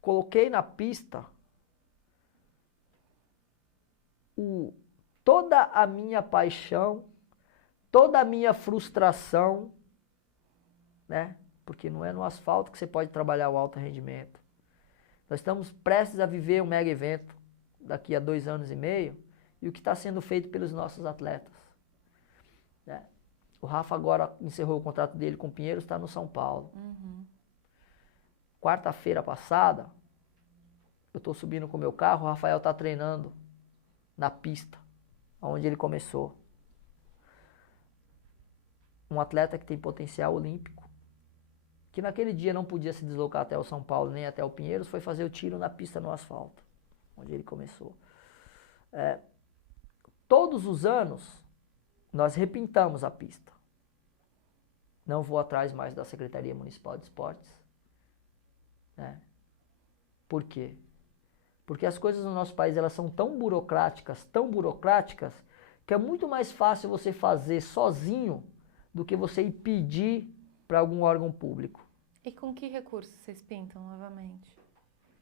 Coloquei na pista toda a minha paixão, toda a minha frustração, né? Porque não é no asfalto que você pode trabalhar o alto rendimento. Nós estamos prestes a viver um mega evento daqui a 2 anos e meio, e o que está sendo feito pelos nossos atletas. Né? O Rafa agora encerrou o contrato dele com o Pinheiros, está no São Paulo. Uhum. Quarta-feira passada, eu estou subindo com o meu carro, o Rafael está treinando na pista, onde ele começou. Um atleta que tem potencial olímpico, que naquele dia não podia se deslocar até o São Paulo, nem até o Pinheiros, foi fazer o tiro na pista no asfalto, onde ele começou. Todos os anos, nós repintamos a pista. Não vou atrás mais da Secretaria Municipal de Esportes. Né? Por quê? Porque as coisas no nosso país elas são tão burocráticas, que é muito mais fácil você fazer sozinho do que você ir pedir para algum órgão público. E com que recursos vocês pintam novamente?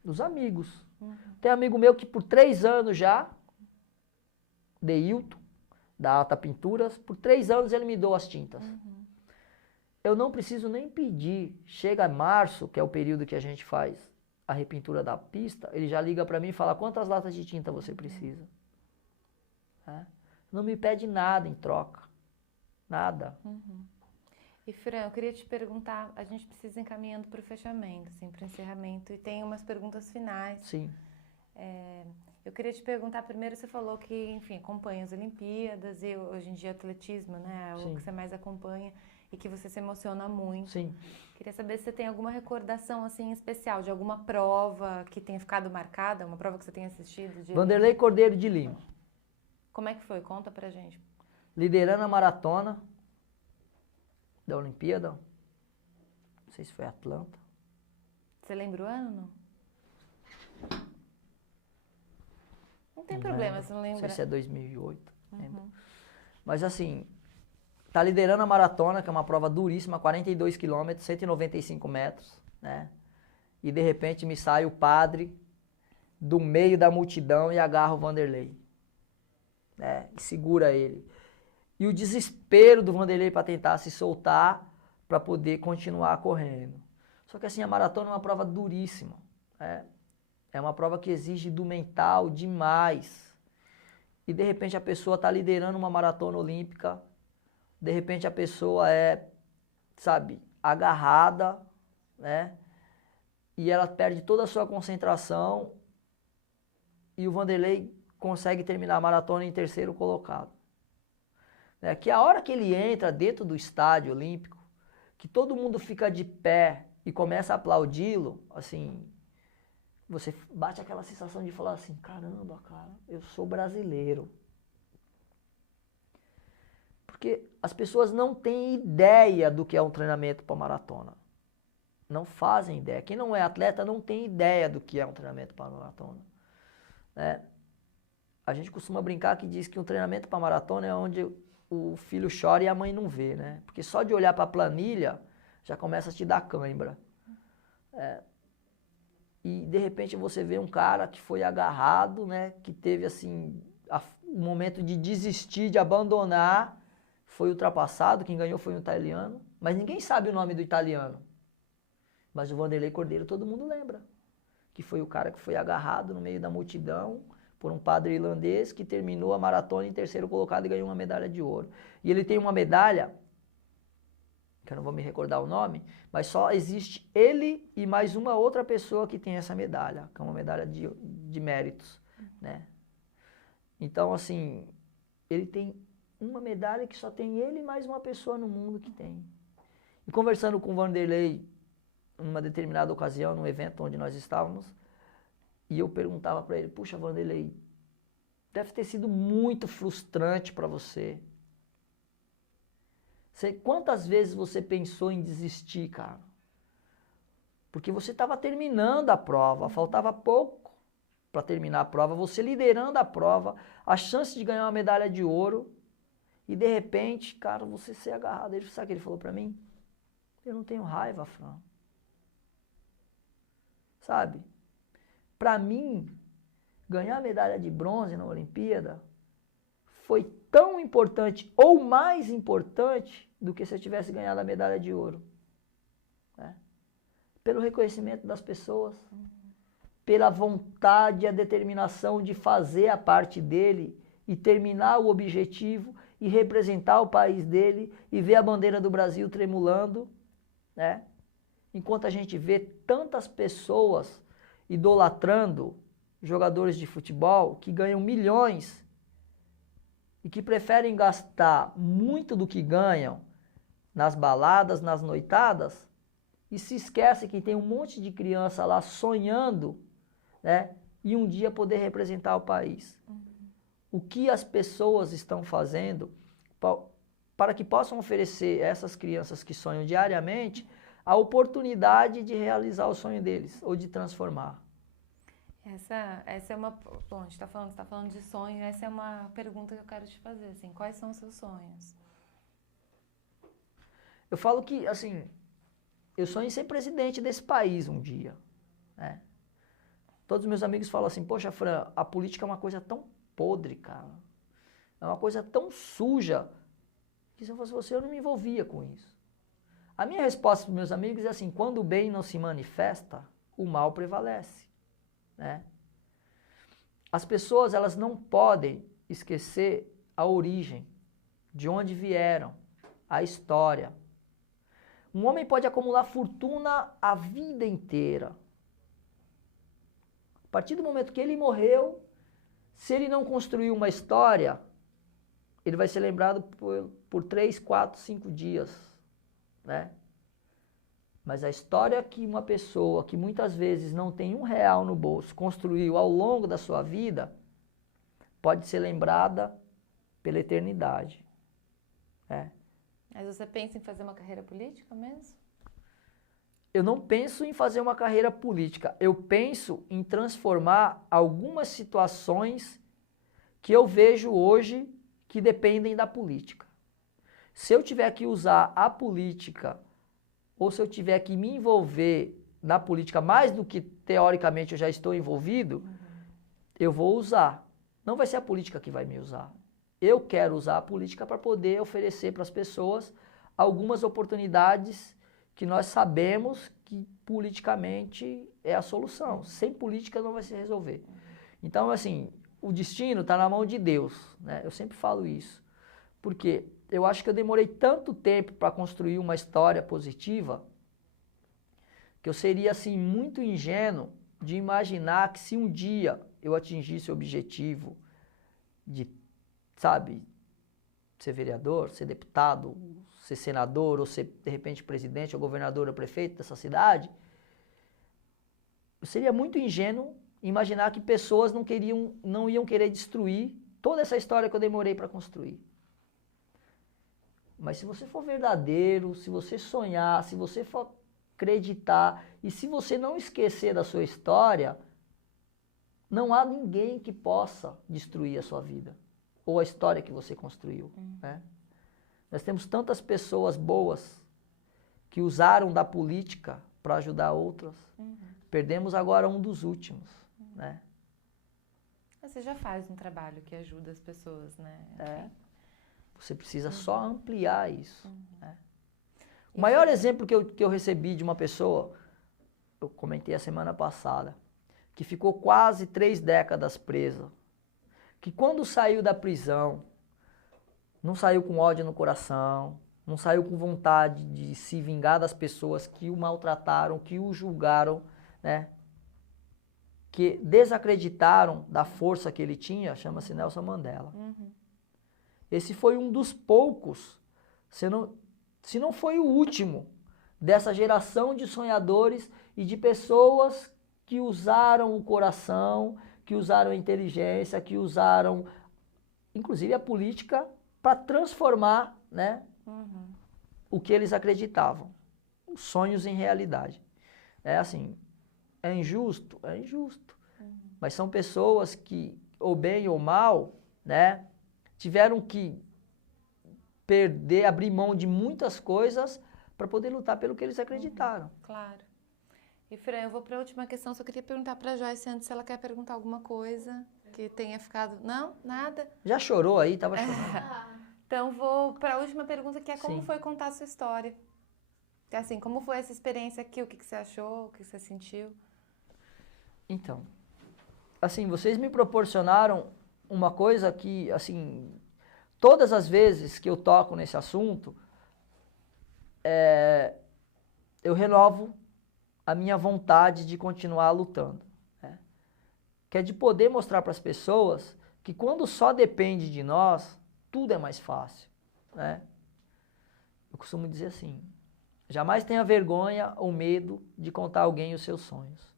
Dos amigos. Uhum. Tem amigo meu que por 3 anos já, Deilton, da Alta Pinturas, por 3 anos ele me deu as tintas. Uhum. Eu não preciso nem pedir. Chega março, que é o período que a gente faz a repintura da pista, ele já liga para mim e fala quantas latas de tinta você precisa. Não me pede nada em troca. Nada. Uhum. E Fran, eu queria te perguntar, a gente precisa ir encaminhando para o fechamento, assim, para o encerramento, e tem umas perguntas finais. Sim. Eu queria te perguntar, primeiro você falou que, enfim, acompanha as Olimpíadas e hoje em dia atletismo, né, é o que você mais acompanha e que você se emociona muito. Sim. Queria saber se você tem alguma recordação, assim, especial de alguma prova que tenha ficado marcada, uma prova que você tenha assistido. Vanderlei Cordeiro de Lima. Como é que foi? Conta pra gente. Liderando a maratona da Olimpíada. Não sei se foi Atlanta. Você lembra o ano, não? Não tem problema, você não lembra. Não sei se é 2008. Uhum. Mas assim, tá liderando a maratona, que é uma prova duríssima, 42 km, 195 metros, né? E de repente me sai o padre do meio da multidão e agarra o Vanderlei. Né? E segura ele. E o desespero do Vanderlei para tentar se soltar para poder continuar correndo. Só que assim, a maratona é uma prova duríssima. É uma prova que exige do mental demais. E de repente a pessoa está liderando uma maratona olímpica. De repente a pessoa agarrada, né? E ela perde toda a sua concentração. E o Vanderlei consegue terminar a maratona em 3º colocado. Que a hora que ele entra dentro do estádio olímpico, que todo mundo fica de pé e começa a aplaudi-lo, assim, você bate aquela sensação de falar assim, caramba, cara, eu sou brasileiro. Porque as pessoas não têm ideia do que é um treinamento para maratona. Não fazem ideia. Quem não é atleta não tem ideia do que é um treinamento para maratona. A gente costuma brincar que diz que um treinamento para maratona é onde o filho chora e a mãe não vê, né? Porque só de olhar para a planilha já começa a te dar cãibra. E de repente você vê um cara que foi agarrado, né? Que teve assim um momento de desistir, de abandonar, foi ultrapassado, quem ganhou foi um italiano, mas ninguém sabe o nome do italiano. Mas o Vanderlei Cordeiro todo mundo lembra, que foi o cara que foi agarrado no meio da multidão, por um padre irlandês que terminou a maratona em terceiro colocado e ganhou uma medalha de ouro. E ele tem uma medalha, que eu não vou me recordar o nome, mas só existe ele e mais uma outra pessoa que tem essa medalha, que é uma medalha de méritos, né? Então, assim, ele tem uma medalha que só tem ele e mais uma pessoa no mundo que tem. E conversando com o Vanderlei, numa determinada ocasião, num evento onde nós estávamos, e eu perguntava para ele, puxa, Vanderlei, deve ter sido muito frustrante para você. Quantas vezes você pensou em desistir, cara? Porque você estava terminando a prova, faltava pouco para terminar a prova, você liderando a prova, a chance de ganhar uma medalha de ouro, e de repente, cara, você ser agarrado. Ele, sabe o que ele falou para mim? Eu não tenho raiva, Fran. Sabe? Para mim, ganhar a medalha de bronze na Olimpíada foi tão importante ou mais importante do que se eu tivesse ganhado a medalha de ouro. Né? Pelo reconhecimento das pessoas, pela vontade e a determinação de fazer a parte dele e terminar o objetivo e representar o país dele e ver a bandeira do Brasil tremulando, né? Enquanto a gente vê tantas pessoas idolatrando jogadores de futebol que ganham milhões e que preferem gastar muito do que ganham nas baladas, nas noitadas, e se esquecem que tem um monte de criança lá sonhando, né, e um dia poder representar o país. O que as pessoas estão fazendo para que possam oferecer a essas crianças que sonham diariamente a oportunidade de realizar o sonho deles ou de transformar. Essa é uma... Bom, a gente está falando de sonho, essa é uma pergunta que eu quero te fazer, assim, quais são os seus sonhos? Eu falo que, assim, eu sonho em ser presidente desse país um dia, né? Todos os meus amigos falam assim, poxa, Fran, a política é uma coisa tão podre, cara. É uma coisa tão suja que se eu fosse você eu não me envolvia com isso. A minha resposta para os meus amigos é assim, quando o bem não se manifesta, o mal prevalece, né? As pessoas, elas não podem esquecer a origem, de onde vieram, a história. Um homem pode acumular fortuna a vida inteira. A partir do momento que ele morreu, se ele não construiu uma história, ele vai ser lembrado por 3, 4, 5 dias, né? Mas a história que uma pessoa que muitas vezes não tem R$1 no bolso construiu ao longo da sua vida, pode ser lembrada pela eternidade, né? Mas você pensa em fazer uma carreira política mesmo? Eu não penso em fazer uma carreira política. Eu penso em transformar algumas situações que eu vejo hoje que dependem da política. Se eu tiver que usar a política, ou se eu tiver que me envolver na política mais do que teoricamente eu já estou envolvido, eu vou usar. Não vai ser a política que vai me usar. Eu quero usar a política para poder oferecer para as pessoas algumas oportunidades que nós sabemos que politicamente é a solução. Sem política não vai se resolver. Então, assim, o destino está na mão de Deus, né? Eu sempre falo isso. Porque eu acho que eu demorei tanto tempo para construir uma história positiva que eu seria, assim, muito ingênuo de imaginar que se um dia eu atingisse o objetivo de, sabe, ser vereador, ser deputado, ser senador, ou ser, de repente, presidente, ou governador, ou prefeito dessa cidade, eu seria muito ingênuo imaginar que pessoas não iam querer destruir toda essa história que eu demorei para construir. Mas se você for verdadeiro, se você sonhar, se você for acreditar, e se você não esquecer da sua história, não há ninguém que possa destruir a sua vida, ou a história que você construiu, né? Nós temos tantas pessoas boas que usaram da política para ajudar outras. Perdemos agora um dos últimos, né? Você já faz um trabalho que ajuda as pessoas, né? É. Você precisa só ampliar isso, né? O maior exemplo que eu recebi de uma pessoa, eu comentei a semana passada, que ficou quase 3 décadas presa que quando saiu da prisão, não saiu com ódio no coração, não saiu com vontade de se vingar das pessoas que o maltrataram, que o julgaram, né? Que desacreditaram da força que ele tinha, chama-se Nelson Mandela. Esse foi um dos poucos, se não foi o último, dessa geração de sonhadores e de pessoas que usaram o coração, que usaram a inteligência, que usaram, inclusive, a política para transformar, né, o que eles acreditavam, os sonhos em realidade. É assim, é injusto? É injusto. Mas são pessoas que, ou bem ou mal, né, tiveram que abrir mão de muitas coisas para poder lutar pelo que eles acreditaram. Claro. E Fran, eu vou para a última questão, só queria perguntar para a Joyce antes se ela quer perguntar alguma coisa que tenha ficado... Não? Nada? Já chorou aí? Tava chorando. Então vou para a última pergunta, que é como foi contar a sua história? Assim, como foi essa experiência aqui? O que você achou? O que você sentiu? Então, assim, vocês me proporcionaram uma coisa que, assim, todas as vezes que eu toco nesse assunto, eu renovo a minha vontade de continuar lutando, né? Que é de poder mostrar para as pessoas que quando só depende de nós, tudo é mais fácil, né? Eu costumo dizer assim, jamais tenha vergonha ou medo de contar a alguém os seus sonhos.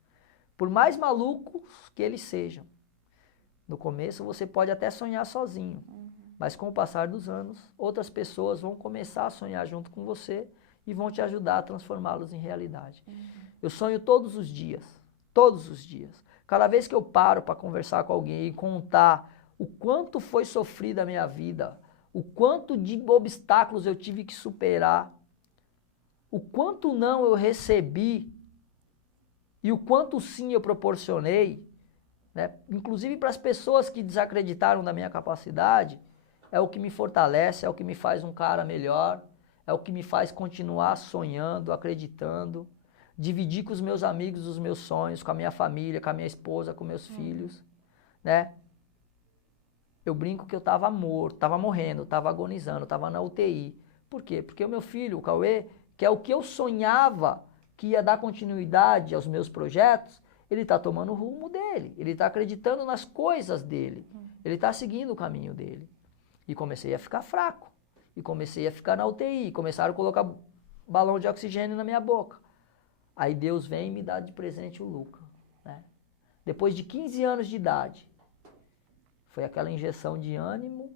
Por mais malucos que eles sejam. No começo você pode até sonhar sozinho, mas com o passar dos anos, outras pessoas vão começar a sonhar junto com você e vão te ajudar a transformá-los em realidade. Eu sonho todos os dias, todos os dias. Cada vez que eu paro para conversar com alguém e contar o quanto foi sofrida a minha vida, o quanto de obstáculos eu tive que superar, o quanto não eu recebi e o quanto sim eu proporcionei, né? Inclusive para as pessoas que desacreditaram da minha capacidade, é o que me fortalece, é o que me faz um cara melhor, é o que me faz continuar sonhando, acreditando, dividir com os meus amigos os meus sonhos, com a minha família, com a minha esposa, com meus filhos, né? Eu brinco que eu estava morto, estava morrendo, estava agonizando, estava na UTI. Por quê? Porque o meu filho, o Cauê, que é o que eu sonhava que ia dar continuidade aos meus projetos, ele está tomando o rumo dele, ele está acreditando nas coisas dele, ele está seguindo o caminho dele. E comecei a ficar fraco, e comecei a ficar na UTI, começaram a colocar balão de oxigênio na minha boca. Aí Deus vem e me dá de presente o Luca, né? Depois de 15 anos de idade, foi aquela injeção de ânimo,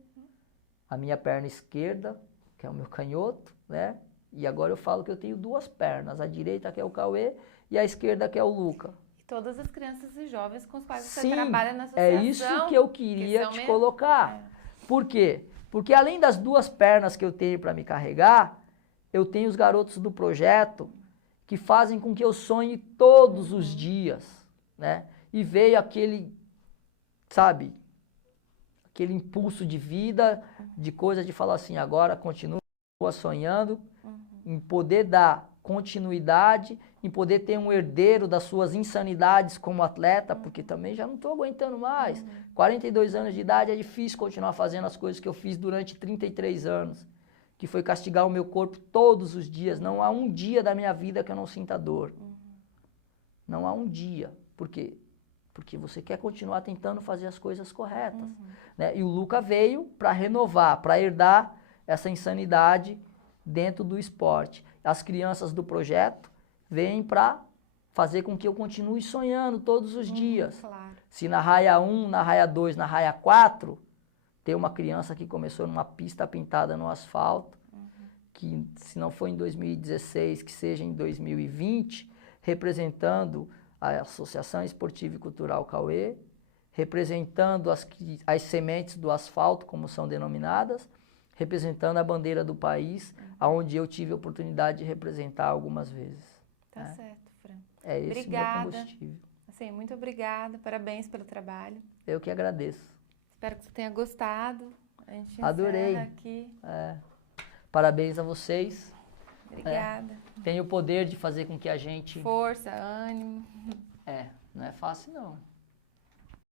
a minha perna esquerda, que é o meu canhoto, né? E agora eu falo que eu tenho duas pernas, a direita que é o Cauê e a esquerda que é o Luca. E todas as crianças e jovens com os quais você trabalha na associação. É isso que eu queria te colocar. Por quê? Porque além das duas pernas que eu tenho para me carregar, eu tenho os garotos do projeto que fazem com que eu sonhe todos os dias, né? E veio aquele, sabe, aquele impulso de vida, de coisa de falar assim, agora continua sonhando, em poder dar continuidade, em poder ter um herdeiro das suas insanidades como atleta, porque também já não estou aguentando mais. 42 anos de idade é difícil continuar fazendo as coisas que eu fiz durante 33 anos, que foi castigar o meu corpo todos os dias. Não há um dia da minha vida que eu não sinta dor. Não há um dia. Por quê? Porque você quer continuar tentando fazer as coisas corretas, né? E o Luca veio para renovar, para herdar essa insanidade dentro do esporte. As crianças do projeto vêm para fazer com que eu continue sonhando todos os dias. Claro. Se na raia 1, na raia 2, na raia 4, tem uma criança que começou numa pista pintada no asfalto, que se não for em 2016, que seja em 2020, representando a Associação Esportiva e Cultural Cauê, representando as sementes do asfalto, como são denominadas, representando a bandeira do país, onde eu tive a oportunidade de representar algumas vezes. Tá certo, Fran. É esse obrigada. meu combustível. Assim, muito obrigada, parabéns pelo trabalho. Eu que agradeço. Espero que você tenha gostado. A gente Adorei. encerra aqui. Parabéns a vocês. Obrigada. Tem o poder de fazer com que a gente... Força, ânimo. Não é fácil não.